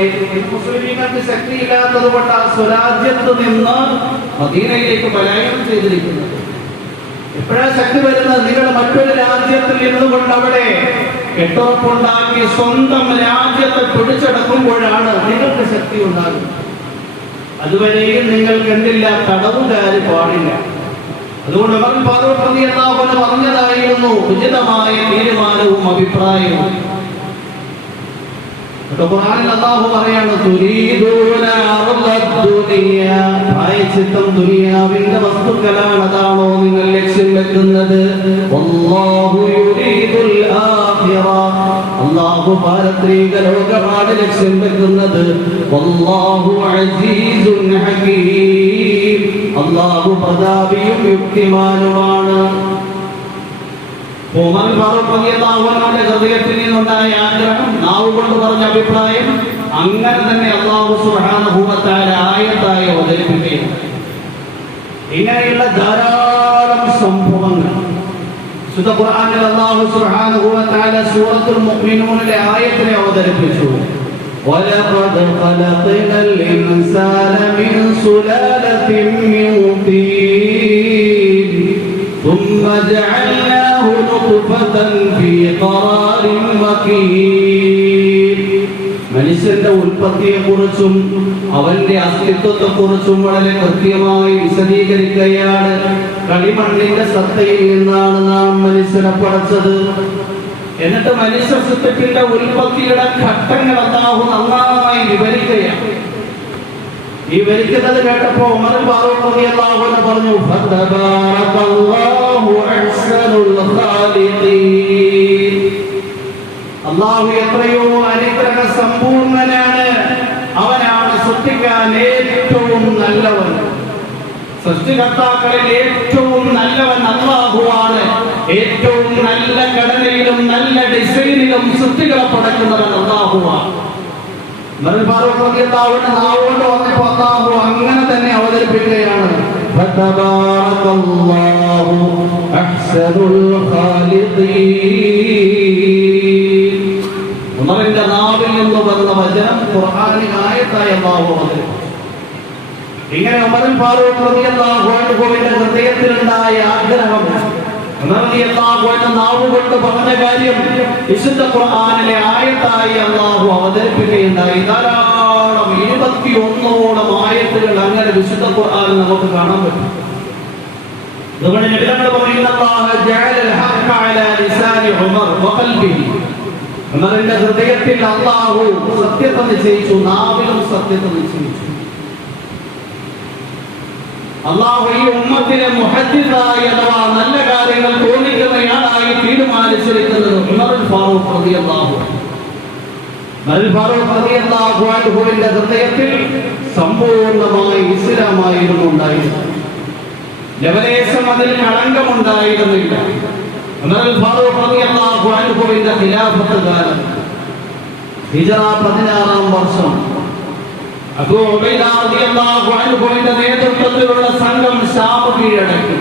മുസ്ലിമീങ്ങൾക്ക് ശക്തിയില്ലാത്തത് കൊണ്ട് ആ സ്വരാജ്യത്ത് നിന്ന് മദീനയിലേക്ക് പലായനം ചെയ്തിരിക്കുന്നത്. എപ്പോഴാ ശക്തി വരുന്നത്? നിങ്ങൾ മറ്റൊരു രാജ്യത്തിൽ ഇരുന്നുകൊണ്ട് അവിടെ കെട്ടുറപ്പുണ്ടാക്കി സ്വന്തം രാജ്യത്തെ പിടിച്ചെടുക്കുമ്പോഴാണ് നിങ്ങൾക്ക് ശക്തി ഉണ്ടാകുന്നത്. അതുവരെയും നിങ്ങൾക്ക് എന്തില്ല, തടവുകാര് പാടില്ല. അതുകൊണ്ട് ഉമർ ഫാറൂഖ് റളിയല്ലാഹു അൻഹു പറഞ്ഞതായിരുന്നു ഉചിതമായ തീരുമാനവും അഭിപ്രായവും. ഖുർആനിൽ അല്ലാഹു പറയാണ്, തുരീദൂന അർള ദുനിയ പ്രായശ്ചിത്തം ദുനിയാവിന്റെ വസ്തുക്കളാണ്, അതാണോ നിങ്ങൾ ലക്ഷ്യം വെക്കുന്നത്? വല്ലാഹു യുരീദുൽ ആഖിറ അല്ലാഹു പാരത്രിക ലോകമാണ് ലക്ഷ്യം വെക്കുന്നത്. വല്ലാഹു അസീസുൻ ഹകീം അല്ലാഹു പ്രതാപിയും യുക്തിമാനുമാണ്. ഉമർ ഫാറൂഖ് റളിയല്ലാഹു അൻഹുവിന്റെ ഹൃദയത്തിൽ നിന്നുണ്ടായ ആഗ്രഹം, നാവ് കൊണ്ട് പറഞ്ഞ അഭിപ്രായം, അങ്ങനെ തന്നെ അല്ലാഹു സുബ്ഹാനഹു വ തആല ആയത്തായി അവതരിപ്പിക്കുകയാണ്. ഇങ്ങനെയുള്ള ധാരാളം സംഭവങ്ങൾ വിശുദ്ധ ഖുർആനിൽ അല്ലാഹു സുബ്ഹാനഹു വ തആല സൂറത്തുൽ മുഅ്മിനൂനിലെ ആയത്തിനെ അവതരിപ്പിച്ചു. വലഖദ് ഖലഖനൽ ഇൻസാന മിൻ സുലാലത്തിൻ മിൻ തീൻ ثم جعلناه نطفة في قرار مكين മനുഷ്യന്റെ ഉൽപ്പത്തിയെക്കുറിച്ചും അവന്റെ അസ്തിത്വത്തെക്കുറിച്ചും വളരെ കൃത്യമായി വിശദീകരിക്കുകയാണ്. കളിമണ്ണിന്റെ സത്തയിൽ നിന്നാണ് നാം മനുഷ്യനെ പടച്ചത്. എന്നിട്ട് മനുഷ്യ സൃഷ്ടിപ്പിന്റെ ഉൽപ്പത്തിയുടെ ഘട്ടങ്ങൾ അല്ലാഹു നന്നായി വിവരിക്കുകയാണ്. ഈ വിവരിക്കുന്നത് കേട്ടപ്പോ ഉമർ ഫാറൂഖ് റളിയല്ലാഹു അൻഹു പറഞ്ഞു, ഫതബാറകല്ലാഹു അഹ്സനുൽ ഖാലിഖീൻ അല്ലാഹു എത്രയോ അനുഗ്രഹ സമ്പൂർണ്ണനാണ്. അവനാണ് സൃഷ്ടിക്കാൻ ഏറ്റവും നല്ലവൻ. സൃഷ്ടികർത്താക്കളിൽ ഏറ്റവും നല്ലവൻ അല്ലാഹുവാണ്. ഏറ്റവും നല്ല ഘടനയിലും നല്ല ഡിസൈനിലും സൃഷ്ടികളെ പടക്കുന്നവൻ അല്ലാഹുവാണ്. നാവുകൊണ്ട് വന്നപ്പോൾ അല്ലാഹു അങ്ങനെ തന്നെ അവതരിപ്പിക്കുകയാണ്. ഫതബാറകല്ലാഹു അഹ്സനുൽ ഖാലിഖീൻ. ഉമറിന്റെ നാവിൽ നിന്ന് വന്ന വചനം ഖുർആനിക ആയത്തായി അല്ലാഹു അവതരിപ്പിച്ചു. ഇങ്ങനെ ഉമർ ഫാറൂഖ് റളിയല്ലാഹു അൻഹുവിന്റെ ഹൃദയത്തിലുണ്ടായ ആഗ്രഹം, ഉമർ റളിയല്ലാഹു അൻഹു നാവുകൊണ്ട് പറഞ്ഞ കാര്യം വിശുദ്ധ ഖുർആനിലെ ആയത്തായി അല്ലാഹു അവതരിപ്പിക്കുകയുണ്ടായി. ധാരാളം 21ഓളം ആയത്തുകൾ അങ്ങനെ വിശുദ്ധ ഖുർആനിൽ നമുക്ക് കാണാൻ പറ്റും. അതുകൊണ്ട് നബി തങ്ങൾ പറയുന്ന അല്ലാഹു ജഅലൽ ഹഖ്ക അലാ ലിസാനി ഉമർ വഖൽബിഹി. ഉമറിന്റെ ഹൃദയത്തിൽ അല്ലാഹു സത്യത്തെ നിശ്ചയിച്ചു, നാവിലും സത്യത്തെ നിശ്ചയിച്ചു. അല്ലാഹു ഈ ഉമ്മത്തിനെ മുഹദ്ദിസായി അഥവാ നല്ല കാര്യങ്ങൾ തോന്നിക്കുന്നയാളായി തീരുമാനിച്ചിരിക്കുന്നത് ഉമർ ഫാറൂഖ് റളിയല്ലാഹു അൻഹു. ഉമർ ഫാറൂഖ് റളിയല്ലാഹു അൻഹുവിന്റെ ഹൃദയത്തിൽ സമ്പൂർണ്ണമായി ഇസ്ലാമായിരുന്നു ഉണ്ടായിരുന്നത്. ലവലേശം അതിൽ കളങ്കമുണ്ടായിരുന്നില്ല. ഉമർ ഫാറൂഖ് റളിയല്ലാഹു അൻഹുവിന്റെ ഖിലാഫത്ത് കാലം ഹിജ്റ 16-ാം വർഷം അബൂ ഉബൈദ റളിയല്ലാഹു അൻഹുവിന്റെ നേതൃത്വത്തിലുള്ള സംഘം ശാം കീഴടക്കി.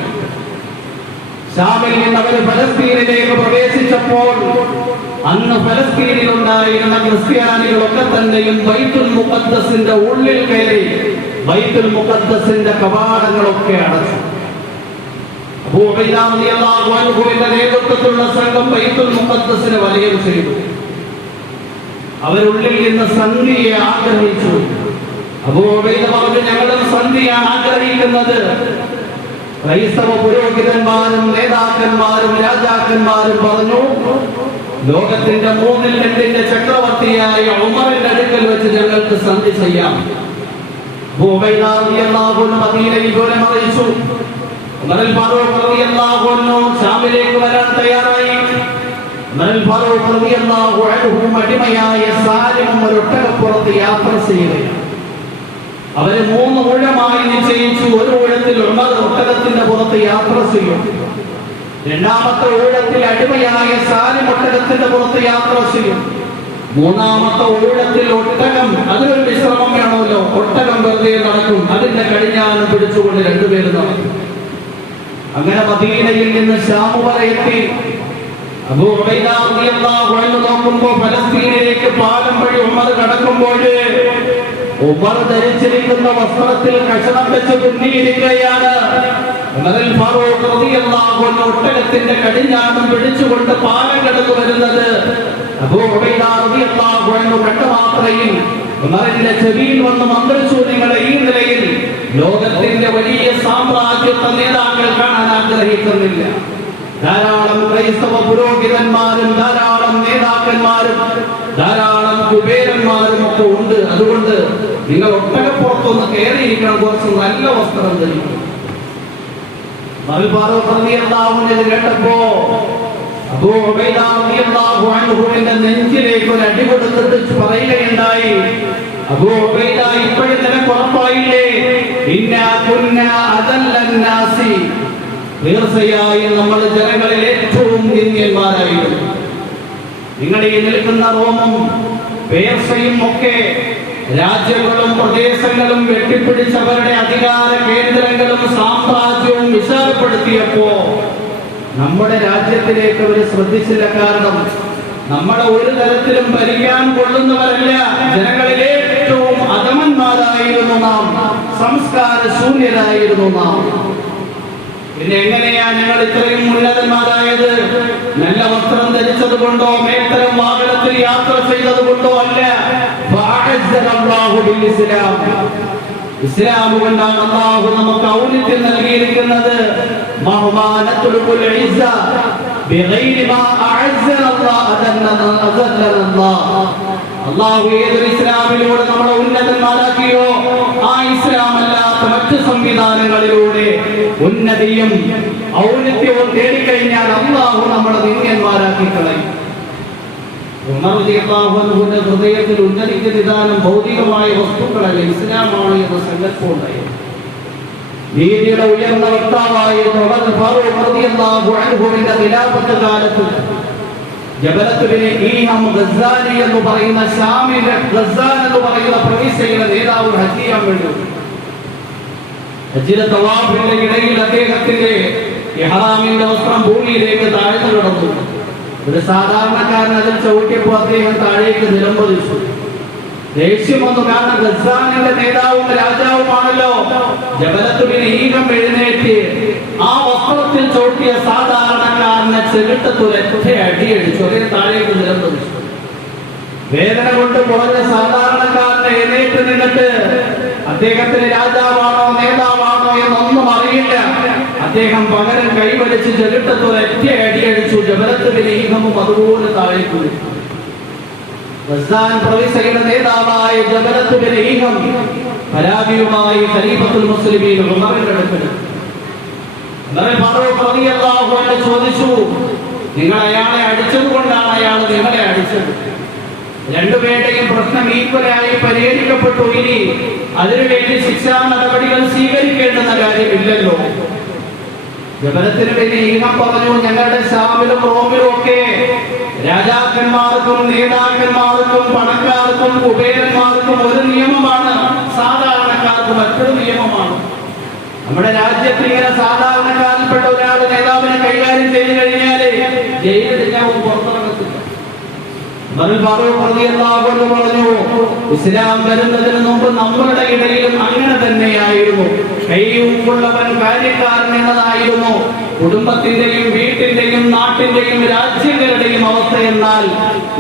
ശാമിൽ നിന്ന് അവർ ഫലസ്തീനിലേക്ക് പ്രവേശിച്ചപ്പോൾ അന്ന് ഫലസ്തീനിൽ ഉണ്ടായിരുന്ന ക്രിസ്ത്യാനികളൊക്കെ തന്നെയും ബൈത്തുൽ മുഖദ്ദസിന്റെ ഉള്ളിൽ കയറി ബൈത്തുൽ മുഖദ്ദസിന്റെ കവാടങ്ങളൊക്കെ അടച്ചു. അബൂ ഉബൈദ റളിയല്ലാഹു അൻഹുവിന്റെ നേതൃത്വത്തിലുള്ള സംഘം ബൈത്തുൽ മുഖദ്ദസിനെ വലയം ചെയ്തു. അവരുള്ളിൽ നിന്ന് സന്ധിയെ ആഗ്രഹിച്ചു. അബൂ ഉബൈദ പറഞ്ഞു, ഞങ്ങളും സന്ധിയാണ് ആഗ്രഹിക്കുന്നത്. ക്രൈസ്തവ പുരോഹിതന്മാരും നേതാക്കന്മാരും രാജാക്കന്മാരും പറഞ്ഞു, ലോകത്തിന്റെ 3/2 ചക്രവർത്തിയായ ഉമറിന്റെ അടുക്കൽ വെച്ച് ഞങ്ങൾക്ക് സന്ധി ചെയ്യാം. അബൂ ഉബൈദ റളിയല്ലാഹു അൻഹു മദീനയിൽ വിവരം അറിയിച്ചു. ഉമർ ഫാറൂഖ് റളിയല്ലാഹു അൻഹു ശാമിലേക്ക് വരാൻ തയ്യാറായി. ഉമർ ഫാറൂഖ് റളിയല്ലാഹു അൻഹു അടിമയായ സാലിം ഒരു ഒട്ടകപ്പുറത്ത് യാത്ര ചെയ്യുകയാണ്. അവര് 3 ഊഴമായി നിശ്ചയിച്ചു. ഒരു ഊഴത്തിൽ ഉമർ ഒട്ടകത്തിന്റെ പുറത്ത് യാത്ര ചെയ്യും. രണ്ടാമത്തെ ഊഴത്തിൽ അടിമയായ സാലിം ഒട്ടകത്തിന്റെ പുറത്ത് യാത്ര ചെയ്യും. മൂന്നാമത്തെ ഊഴത്തിൽ ഒട്ടകം, അതിനൊരു വിശ്രമം വേണമല്ലോ, ഒട്ടകം വെറുതെ നടക്കും. അതിന്റെ കടിഞ്ഞാനം പിടിച്ചുകൊണ്ട് രണ്ടുപേരും നടക്കും. അങ്ങനെ മദീനയിൽ നിന്ന് ശാം വരെ എത്തി. അബൂ ഉബൈദ റളിയല്ലാഹു അൻഹു നോക്കുമ്പോൾ ഫലസ്തീനിലേക്ക് പാലം വഴി ഉമർ കടക്കുമ്പോൾ ഉമർ ധരിച്ചിരിക്കുന്ന വസ്ത്രത്തിൽ കഷണം വെച്ച് തുന്നിയിരിക്കുകയാണ്. ഉമർ ഫാറൂഖ് റളിയല്ലാഹു അൻഹു ഒട്ടകത്തിന്റെ കടിഞ്ഞാണം പിടിച്ചുകൊണ്ട് പാലം കടന്നു വരുന്നത് അബൂ ഉബൈദ റളിയല്ലാഹു അൻഹു കണ്ട മാത്രയിൽ ഉമറിന്റെ ചെവിയിൽ വന്ന് മന്ത്രിച്ചു, നിങ്ങളെ ഈ നിലയിൽ ലോകത്തിന്റെ വലിയ സാമ്രാജ്യത്തെ നേതാക്കൾ കാണാൻ ആഗ്രഹിക്കുന്നില്ല. ധാരാളം ക്രൈസ്തവ പുരോഹിതന്മാരും ധാരാളം നേതാക്കന്മാരും ധാരാളം കുബേരന്മാരും ഒക്കെ ഉണ്ട്. അതുകൊണ്ട് നിങ്ങൾ ഒട്ടകപ്പുറത്തൊന്ന് കയറിയിരിക്കണം, കുറച്ച് നല്ല വസ്ത്രം ധരിക്കണം. ഇത് കേട്ടപ്പോ അബൂ ഉബൈദ റളിയല്ലാഹു അൻഹുവിന്റെ നെഞ്ചിലേക്ക് ഒരു അടി കൊടുത്തിട്ട് പറയുകയുണ്ടായി, അബൂ ഉബൈദ, ഇപ്പോഴും നിനക്ക് ഉറപ്പായില്ലേ, ഇന്നാ കുന്നാ അദല്ലന്നാസി, തീർച്ചയായും നമ്മൾ ജനങ്ങളിൽ ഏറ്റവും നിന്ദ്യന്മാരായിരുന്നു. നിങ്ങൾ ഈ നിൽക്കുന്ന റോമും പേർഷ്യയും ഒക്കെ രാജ്യങ്ങളും പ്രദേശങ്ങളും വെട്ടിപ്പിടിച്ചവരുടെ അധികാര കേന്ദ്രങ്ങളും സാമ്രാജ്യവും വിശാലപ്പെടുത്തിയപ്പോ നമ്മുടെ രാജ്യത്തിലേക്ക് അവർ ശ്രദ്ധിച്ചില്ല. കാരണം നമ്മളെ ഒരു തരത്തിലും ഭരിക്കാൻ കൊള്ളുന്നവരല്ല. ജനങ്ങളിൽ ഏറ്റവും അധമന്മാരായിരുന്നു നാം, സംസ്കാര ശൂന്യരായിരുന്നു നാം. പിന്നെ എങ്ങനെയാ ഞങ്ങൾ ഇത്രയും ഉന്നതന്മാരായത്? നല്ല വസ്ത്രം ധരിച്ചത് കൊണ്ടോ മേത്തരം വാഹനത്തിൽ യാത്ര ചെയ്തത് കൊണ്ടോ അല്ല. ഇസ്ലാം കൊണ്ടാണ് അല്ലാഹു നമുക്ക് ഔന്നത്യം നൽകിയിരിക്കുന്നത്. അല്ലാഹു ഏതൊരു ഇസ്ലാമിലൂടെ നമ്മളെ ഉന്നതന്മാരാക്കിയോ ആ ഇസ്ലാം അല്ലാത്ത മറ്റു സംവിധാനങ്ങളിലൂടെ ഉന്നതിയും ഔന്നത്യവും തേടിക്കഴിഞ്ഞാൽ അല്ലാഹു നമ്മളെ നിന്ദ്യന്മാരാക്കി കളയും. ഉമർ റളിയല്ലാഹു അൻഹുവിന്റെ ഹൃദയത്തിൽ ഉന്നതിക്ക് നിദാനം ഭൗതികമായ വസ്തുക്കളല്ല, ഇസ്ലാമാണ് എന്ന സങ്കല്പം ഉണ്ടായിരുന്നു. നീതിയുടെ ഉയർന്ന വക്താവായ ഉമർ ഫാറൂഖ് റളിയല്ലാഹു അൻഹുവിന്റെ ഖിലാഫത്ത് കാലത്ത് ജബലത്ത് ബിൻ ഈഹം ഗസ്സാനി എന്ന് പറയുന്ന ഷാമിലെ ഗസ്സാൻ എന്ന് പറയുന്ന പ്രവിശ്യയിലെ നേതാവ് ഹജ്ജ് ചെയ്യാൻ വേണ്ടി ഹജ്ജിലെ തവാഫിന്റെ ഇടയിൽ അദ്ദേഹത്തിന്റെ ഇഹ്റാമിന്റെ വസ്ത്രം ഭൂമിയിലേക്ക് താഴ്ന്നു കിടന്നു. ഒരു സാധാരണക്കാരൻ അതിൽ ചവിട്ടിയപ്പോൾ അദ്ദേഹം താഴേക്ക് നിലംപതിച്ചു. ദേഷ്യം വന്നു. കാരണം ഗസ്സാനിന്റെ നേതാവും രാജാവുമാണല്ലോ. ജബലത്ത് ബിൻ ഈഹം എഴുന്നേറ്റ് ആ വസ്ത്രത്തിൽ ചവിട്ടിയ സാധാരണക്കാരനെ ചെകിട്ടത്തൊരൊറ്റ അടിയടിച്ചു. അദ്ദേഹം താഴേക്ക് നിലംപതിച്ചു. വേദന കൊണ്ട് കുറഞ്ഞ സാധാരണക്കാരനെ എഴുന്നേറ്റ് നിന്നിട്ട് അദ്ദേഹത്തിന് രാജാവാണോ നേതാവാണോ എന്നൊന്നും അറിയില്ല. അദ്ദേഹം പകരം കൈവലിച്ച് ചെകിട്ടത്തൊരൊറ്റ അടിയടിച്ചു. ജബലത്ത് ബിൻ ഈഹമും അതുപോലെ താഴേക്ക് വീണു. ഗസ്സാൻ പ്രവിശ്യയുടെ നേതാവായ ജബലത്ത് ബിൻ ഈഹം പരാതിയുമായി ഖലീഫത്തുൽ മുസ്ലിമീൻ ഉമറിന്റെ അടുക്കൽ ഫാറൂഖ് റളിയല്ലാഹു അൻഹു ചോദിച്ചു, നിങ്ങൾ അയാളെ അടിച്ചത് കൊണ്ടാണ് അയാൾ നിങ്ങളെ അടിച്ചത്? രണ്ടുപേരുടെയും പ്രശ്നം ഈക്വലായി പരിഹരിക്കപ്പെട്ടു. ഇനി അതിനുവേണ്ടി ശിക്ഷാ നടപടികൾ സ്വീകരിക്കേണ്ടുന്ന കാര്യമില്ലല്ലോ. ജബലത്തിന് ബിൻ ഈഹം പറഞ്ഞു, ഞങ്ങളുടെ ഷാമിലും റോമിലും ഒക്കെ രാജാക്കന്മാർക്കും നേതാക്കന്മാർക്കും പണക്കാർക്കും കുബേരന്മാർക്കും ഒരു നിയമമാണ്, സാധാരണക്കാർക്ക് മറ്റൊരു നിയമമാണ്. നമ്മുടെ രാജ്യത്ത് ഇങ്ങനെ സാധാരണക്കാരിൽപ്പെട്ട ഒരാൾ നേതാവിനെ കൈകാര്യം ചെയ്തു കഴിഞ്ഞാല് ജയിലില്ലാവും പുറത്തിറങ്ങത്തില്ല. പറഞ്ഞു, ഇസ്ലാം വരുന്നതിന് മുമ്പ് നമ്മളുടെ ഇടയിലും അങ്ങനെ തന്നെയായിരുന്നു. കൈയുള്ളവൻ കാര്യക്കാരൻ എന്നതായിരുന്നു കുടുംബത്തിന്റെയും വീട്ടിന്റെയും നാട്ടിന്റെയും രാജ്യങ്ങളുടെയും അവസ്ഥ. എന്നാൽ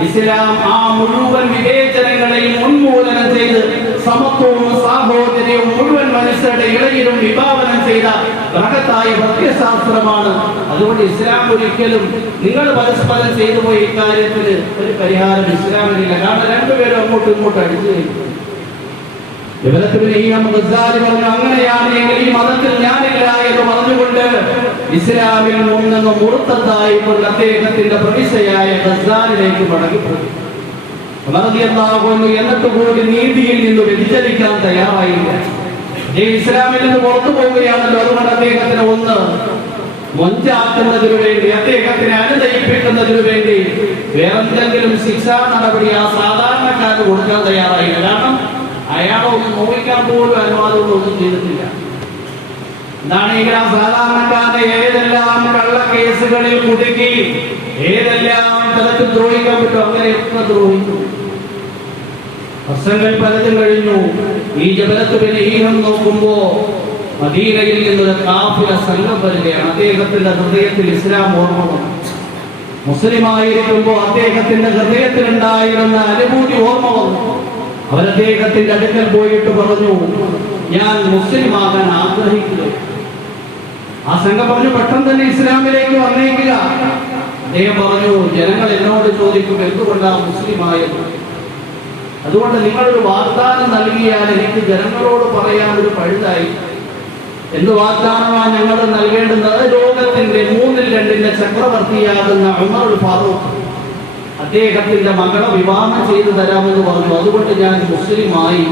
ഇസ്ലാം ആ മുഴുവൻ വിവേചനങ്ങളെയും ഉന്മൂലനം ചെയ്ത് സമത്വവും സാഹോദര്യവും മുഴുവൻ മനുഷ്യരുടെ ഇടയിലും വിഭാവനം ചെയ്ത ബൃഹത്തായ പ്രത്യയശാസ്ത്രമാണ്. അതുകൊണ്ട് ഇസ്ലാം ഒരിക്കലും നിങ്ങൾ പരസ്പരം ചെയ്തു പോയ ഇക്കാര്യത്തിന് ഒരു പരിഹാരം ഇസ്ലാമിനില്ല. കാരണം രണ്ടുപേരും അങ്ങോട്ടും ഇങ്ങോട്ടും അടിച്ചു കഴിഞ്ഞു. അങ്ങനെയാണെങ്കിൽ ഈ മതത്തിൽ ഞാനില്ല എന്ന് പറഞ്ഞുകൊണ്ട് ഇസ്ലാമിൽ മുൻനിന്ന് മുറുത്തതായിക്കൊണ്ട് അദ്ദേഹത്തിന്റെ പ്രവിശ്യയായ ഗസ്സാനിലേക്ക് മടങ്ങിപ്പോയി. എന്നിട്ട് കൂടി നീതിയിൽ നിന്ന് വ്യതിചലിക്കാൻ തയ്യാറായില്ല. ഇസ്ലാമിൽ നിന്ന് പുറത്തു പോവുകയാണല്ലോ. അതുകൊണ്ട് അദ്ദേഹത്തിന് ഒന്ന് മൊഞ്ചാക്കുന്നതിനു വേണ്ടി, അദ്ദേഹത്തിനെ അനുനയിപ്പിക്കുന്നതിനു വേണ്ടി വേറെന്തെങ്കിലും ശിക്ഷാ നടപടി ആ സാധാരണക്കാരന് കൊടുക്കാൻ തയ്യാറായില്ല. കാരണം അയാളൊന്നും നോവിക്കാൻ പോലും അനുവാദമൊന്നും ചെയ്തിട്ടില്ല. എന്താണെങ്കിൽ ആ സാധാരണക്കാരനെ ഏതെല്ലാം കള്ളക്കേസുകളിൽ കുടുക്കി ഏതെല്ലാം തലത്തിൽ ദ്രോഹിക്കാൻ പറ്റും അങ്ങനെയൊക്കെ ദ്രോഹിച്ചു. വർഷങ്ങൾ പലതും കഴിഞ്ഞു. ഈ ജബലത്ത് ബിൻ ഈഹം നോക്കുമ്പോ മദീനയിൽ നിന്നൊരു കാഫില സംഘം വരികയാണ്. അദ്ദേഹത്തിന്റെ ഹൃദയത്തിൽ ഇസ്ലാം ഓർമ്മ വന്നു. മുസ്ലിമായിരിക്കുമ്പോൾ അദ്ദേഹത്തിന്റെ ഹൃദയത്തിലുണ്ടായിരുന്ന അനുഭൂതി ഓർമ്മ വന്നു. അവരദ്ദേഹത്തിന്റെ അടുക്കൽ പോയിട്ട് പറഞ്ഞു, ഞാൻ മുസ്ലിമാകാൻ ആഗ്രഹിക്കുന്നു. ആ സംഘം പറഞ്ഞു, പെട്ടെന്ന് തന്നെ ഇസ്ലാമിലേക്ക് വന്നേക്കുക. അദ്ദേഹം പറഞ്ഞു, ജനങ്ങൾ എന്നോട് ചോദിക്കും എന്തുകൊണ്ടാണ് മുസ്ലിമായത്. അതുകൊണ്ട് നിങ്ങളൊരു വാഗ്ദാനം നൽകിയാൽ എനിക്ക് ജനങ്ങളോട് പറയാൻ ഒരു പഴുതായി. എന്ത് വാഗ്ദാനമാണ് ഞങ്ങൾ നൽകേണ്ടുന്നത്? ലോകത്തിന്റെ 2/3 ചക്രവർത്തിയാകുന്ന ഉമറുൽ ഫാറൂഖ് അദ്ദേഹത്തിന്റെ മകളെ വിവാഹം ചെയ്തു തരാമെന്ന് പറഞ്ഞു. അതുകൊണ്ട് ഞാൻ മുസ്ലിമായി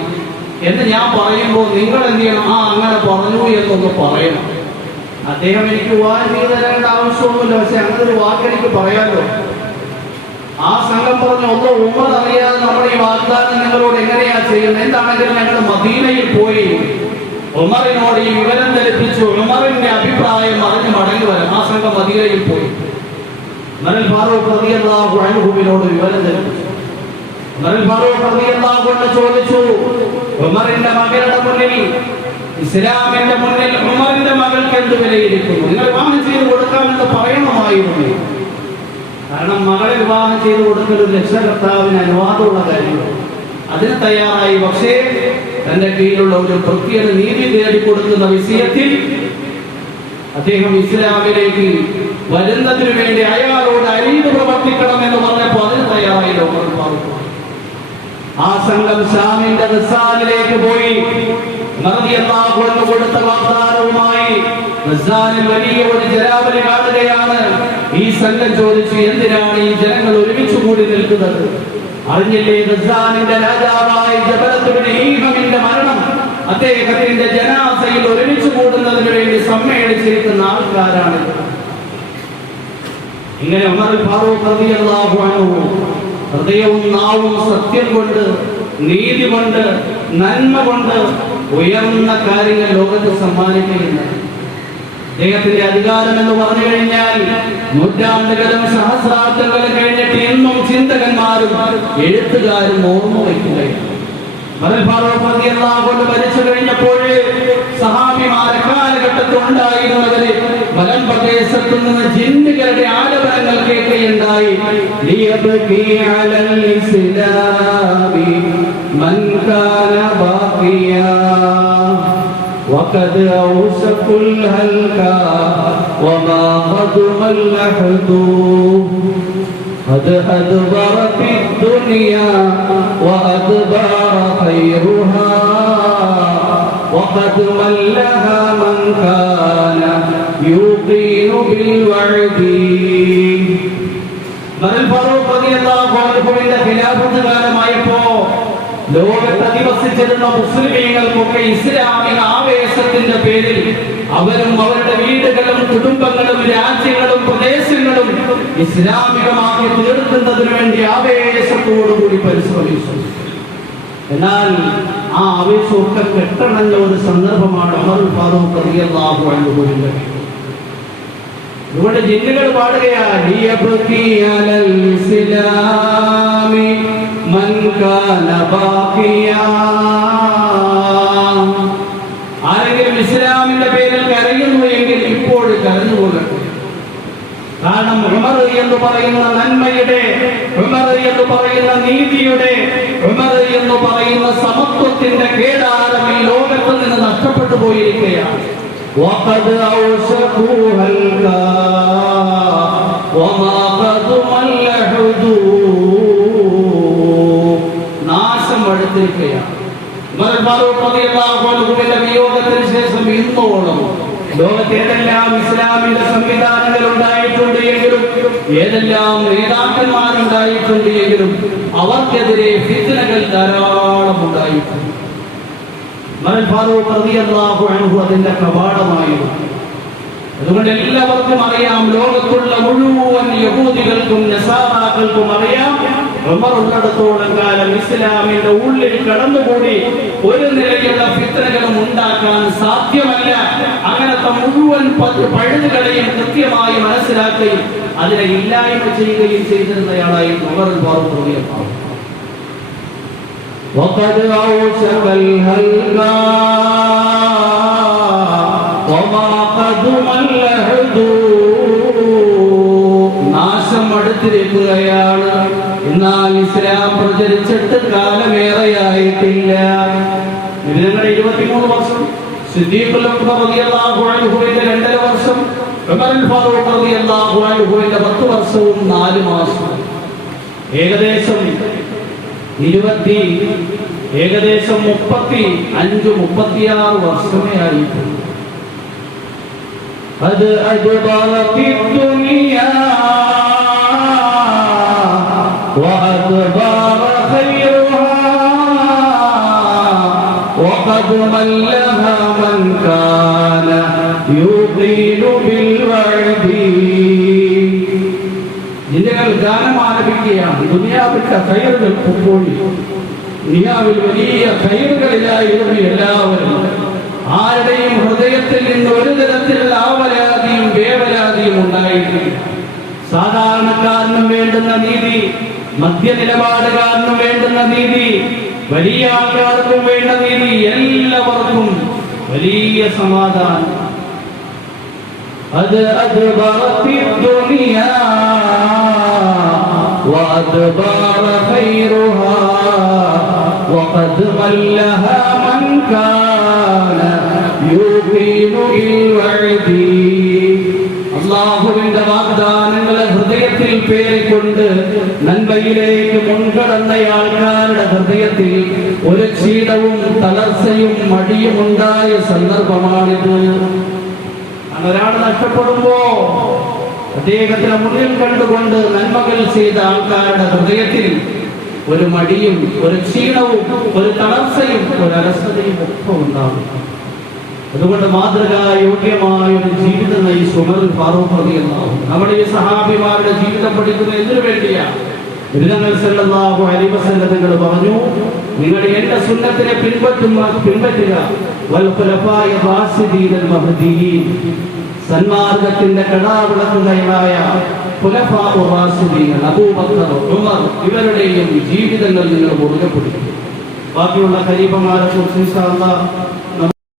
എന്ന് ഞാൻ പറയുമ്പോൾ നിങ്ങൾ എന്ത് ചെയ്യണം? അങ്ങനെ പറഞ്ഞു എന്നൊന്ന് പറയണം. അദ്ദേഹം എനിക്ക് വിവാഹം ചെയ്തു തരേണ്ട ആവശ്യമൊന്നുമില്ല, പക്ഷെ അങ്ങനെ ഒരു വാക്ക് എനിക്ക് പറയാമല്ലോ. ആ സംഘം പറഞ്ഞു, ഒന്ന് ഉമർ അറിയാതെ നമ്മൾ ഈ വാഗ്ദാനം നിങ്ങളോട് എങ്ങനെയാ ചെയ്യുന്നത്? എന്താണെങ്കിലും ഞങ്ങൾ മദീനയിൽ പോയി ഉമറിനോട് ഈ വിവരം ധരിപ്പിച്ചു. ഉമറിന്റെ അഭിപ്രായം അറിഞ്ഞ് മടങ്ങി വരാം. ആ സംഘം മദീനയിൽ പോയി ഉമറുൽ ഫാറൂഖ് റളിയല്ലാഹു അൻഹുവിനോട് വിവരം ധരിപ്പിച്ചു. ഉമറുൽ ഫാറൂഖ് റളിയല്ലാഹു അൻഹു ചോദിച്ചു, ഉമറിന്റെ മകളുടെ മുന്നിൽ, ഇസ്ലാമിന്റെ മുന്നിൽ ഉമറിന്റെ മകൾക്ക് എന്ത് വിലയിരിക്കുന്നു? നിങ്ങൾ വിവാഹം ചെയ്ത് കൊടുക്കാമെന്ന് പറയണമായിരുന്നു. കാരണം മകളെ വിവാഹം ചെയ്ത് കൊടുക്കൽ ഒരു രക്ഷകർത്താവിന് അനുവാദമുള്ള കാര്യമാണ്. അതിന് തയ്യാറായി. പക്ഷേ തന്റെ കീഴിലുള്ള ഒരു പ്രത്യേക നീതി നേടിക്കൊടുക്കുന്ന വിഷയത്തിൽ അദ്ദേഹം ഇസ്ലാമിലേക്ക് വരുന്നതിനു വേണ്ടി അയാളോട് അനീതി പ്രവർത്തിക്കണം എന്ന് പറഞ്ഞപ്പോൾ അതിന് തയ്യാറായി. ആ സംഘം ഷാമിന്റെ ഗസ്സാനിലേക്ക് പോയി. റളിയല്ലാഹു അൻഹു കൊടുത്ത വാഗ്ദാനവുമായി ഗസ്സാനിൽ വലിയ ഒരു ജനാവലി കാണുകയാണ്. ഈ സംഘം ചോദിച്ചു, എന്തിനാണ് ഈ ജനങ്ങൾ ഒരുമിച്ച് കൂടി നിൽക്കുന്നത്? അറിഞ്ഞില്ലേ, ഗസ്സാനിന്റെ രാജാവായ ജബലത്ത് ബിൻ ഈഹമിന്റെ മരണം അദ്ദേഹത്തിന്റെ ജനാസയിൽ ഒരുമിച്ച് കൂടുന്നതിന് വേണ്ടി സമ്മേളിച്ചിരിക്കുന്ന ആൾക്കാരാണ്. ഇങ്ങനെ ഉമർ ഫാറൂഖ് റളിയല്ലാഹു അൻഹു ഹൃദയവും നാവും സത്യം കൊണ്ട്, നീതി കൊണ്ട്, നന്മ കൊണ്ട് ഉയർന്ന കാര്യങ്ങൾ ലോകത്ത് സമ്മാനിക്കുകയില്ല. അദ്ദേഹത്തിന്റെ അധികാരം എന്ന് പറഞ്ഞു കഴിഞ്ഞാൽ നൂറ്റാണ്ടുകളും സഹസ്രാബ്ദങ്ങളും കഴിഞ്ഞിട്ട് എന്നും ചിന്തകന്മാരും എഴുത്തുകാരും ഓർമ്മ വയ്ക്കുകയാണ്. മരിച്ചു കഴിഞ്ഞപ്പോൾ സഹാബിമാരെ കാലഘട്ടത്തിൽ ഉണ്ടായിരുന്നവര് മലം പ്രദേശത്തു നിന്ന് ജിന്നുകളുടെ ആലപനങ്ങൾ കേൾക്കുകയുണ്ടായി. وقد أوشك الهلكا وما هضم اللحد قد أدبر في الدنيا وأدبر خيرها وقد ملها من كان يوقن بالوعد. ഉമർ ഫാറൂഖ് റളിയല്ലാഹു അൻഹുവിന്റെ ഖിലാഫത്ത് കാലമായപ്പോ ലോകത്ത് അധിവസിച്ചിരുന്ന മുസ്ലിമീങ്ങൾക്കൊക്കെ ഇസ്ലാമിക ആവേശത്തിന്റെ പേരിൽ അവരും അവരുടെ വീടുകളും കുടുംബങ്ങളും രാജ്യങ്ങളും പ്രദേശങ്ങളും ഇസ്ലാമികമാക്കി തീർക്കുന്നതിന് വേണ്ടി ആവേശത്തോടുകൂടി പരിശ്രമിച്ചു. എന്നാൽ ആ ആവേശമൊക്കെ കെട്ടണഞ്ഞ ഒരു സന്ദർഭമാണ് ഉമർ ഫാറൂഖ് റളിയല്ലാഹു അൻഹുവിന്റെ. ഇവിടെ ജിന്നുകൾ പാടുകയാണ്, ആരെങ്കിലും ഇസ്ലാമിന്റെ പേരിൽ കരയുന്നു എങ്കിൽ ഇപ്പോൾ കരഞ്ഞുകൊള്ളട്ടെ. കാരണം ഉമർ എന്ന് പറയുന്ന നന്മയുടെ, ഉമർ എന്ന് പറയുന്ന നീതിയുടെ, ഉമർ എന്ന് പറയുന്ന സമത്വത്തിന്റെ കേടാരം ഈ ലോകത്ത് നിന്ന് നഷ്ടപ്പെട്ടു പോയിരിക്കുകയാണ്. وقد أوشكوا هلكا وما قدم اللحد. നാശം അടുത്തിരിക്കുകയാണ്. ഉമർ ഫാറൂഖ് റളിയല്ലാഹു അൻഹുവിന്റെ വിയോഗത്തിന് ശേഷം ഇന്നോളം ലോകത്ത് ഏതെല്ലാം ഇസ്ലാമിന്റെ സംവിധാനങ്ങൾ ഉണ്ടായിട്ടുണ്ട് എങ്കിലും, ഏതെല്ലാം നേതാക്കന്മാരുണ്ടായിട്ടുണ്ട് എങ്കിലും അവർക്കെതിരെ ഫിത്നകൾ ധാരാളം ഉണ്ടായിട്ടുണ്ട്. ഉമർ ഫാറൂഖ് റളിയല്ലാഹു അൻഹു അതിന്റെ കവാടമായിരുന്നു. അതുകൊണ്ട് എല്ലാവർക്കും അറിയാം, ലോകത്തുള്ള മുഴുവൻ യഹൂദികൾക്കും നസാറാക്കൾക്കും അറിയാം, ഉമർ ഉള്ളിടത്തോളം കാലം ഇസ്ലാമിന്റെ ഉള്ളിൽ കടന്നുകൂടി ഒരു നിലയിലുള്ള ഫിത്നകളും ഉണ്ടാക്കാൻ സാധ്യമല്ല. അങ്ങനത്തെ മുഴുവൻ പഴുതുകളെയും കൃത്യമായി മനസ്സിലാക്കുകയും അതിനെ ഇല്ലായ്മ ചെയ്യുകയും ചെയ്തിരുന്നയാളായിരുന്നു ഉമർ ഫാറൂഖ് റളിയല്ലാഹു അൻഹു. وقد أوشك الهلكا وما قدم اللحد. നാശം അടുത്തിരിക്കുകയാണ്. എന്നാൽ ഇസ്ലാം പ്രചരിച്ചിട്ട് കാലമേറെയായിട്ടില്ല. നബിതങ്ങളുടെ 23 വർഷം, സിദ്ദീഖുൽ അക്ബർ റളിയല്ലാഹു അൻഹുവിന്റെ 2.5 വർഷം, ഉമർ ഫാറൂഖ് റളിയല്ലാഹു അൻഹുവിന്റെ 10 വർഷവും 4 മാസവും, ഏകദേശം 35-36 വർഷമേ ആയിട്ടുണ്ട്. അത് അദ്ബറത്തി ദുനിയാ വഅദ്ബറ ഖൈറുഹാ വഖദ് മല്ലഹാ മൻ കാന യുഖീനു ബിൽ വഅദി. ജിന്നുകൾ ഗാനം ആലപിക്കുകയാണ്. ദുനിയാവിന്റെ ഖൈറുകൾ പൊക്കോളി. ദുനിയാവിൽ വലിയ ഖൈറുകളിലായിരുന്നു എല്ലാവരും. ആരുടെയും ഹൃദയത്തിൽ നിന്ന് ഒരു തരത്തിലുള്ള ആവലാതിയും വേവലാതിയും ഉണ്ടായിട്ടില്ല. സാധാരണക്കാരനും വേണ്ടുന്ന നീതി, മധ്യനിലപാടുകാരനും വേണ്ടുന്ന നീതി, വലിയ ആൾക്കാർക്കും വേണ്ട നീതി, എല്ലാവർക്കും വലിയ സമാധാനം. അത് അദ്ബറത്തി ദുനിയാ وأدبار خيرها وقد ملها من كان يوقن بالوعد. അല്ലാഹുവിന്റെ വാഗ്ദാനങ്ങളെ ഹൃദയത്തിൽ പേറിക്കൊണ്ട് നന്മയിലേക്ക് മുൻകടന്ന ആൾക്കാരുടെ ഹൃദയത്തിൽ ഒരു ക്ഷീണവും തളർച്ചയും മടിയും ഉണ്ടായ സന്ദർഭമാണിത്. ഒരാൾ നഷ്ടപ്പെടുമ്പോ അദ്ദേഹത്തിന് മുന്നിൽ കണ്ടുകൊണ്ട് നന്മകൾ ചെയ്ത ആൾക്കാരുടെ ഹൃദയത്തിൽ ഒരു മടിയും ഒരു ക്ഷീണവും ഒരു തളർച്ചയും ഒരു അലസതയും ഒക്കെ ഉണ്ടാകും. അതുകൊണ്ട് മാതൃകായോഗ്യമായ ഒരു ജീവിതം നയിച്ചു ഉമർ ഫാറൂഖ് റളിയല്ലാഹു അൻഹു. നമ്മുടെ ഈ സഹാബിമാരുടെ ജീവിതം പഠിക്കുന്നത് എന്തിനു വേണ്ടിയാണ്? നബി സല്ലല്ലാഹു അലൈഹി വസല്ലം തങ്ങൾ പറഞ്ഞു, നിങ്ങൾ എന്റെ സുന്നത്തിനെ പിൻപറ്റുക വൽ ഖുലഫായ റാഷിദീൻ മഹ്ദിയീൻ, സന്മാർഗത്തിന്റെ കടാവിളക്കുകളായ ഖുലഫാഉ റാഷിദീൻ അബൂബക്കർ ഉമർ ഇവരുടെയും ജീവിതങ്ങൾ നിങ്ങൾ മുറുകെ പിടിക്കുക. ബാക്കിയുള്ള ഖലീഫമാരെ കുറിച്ച് ഇൻഷാ അല്ലാഹ്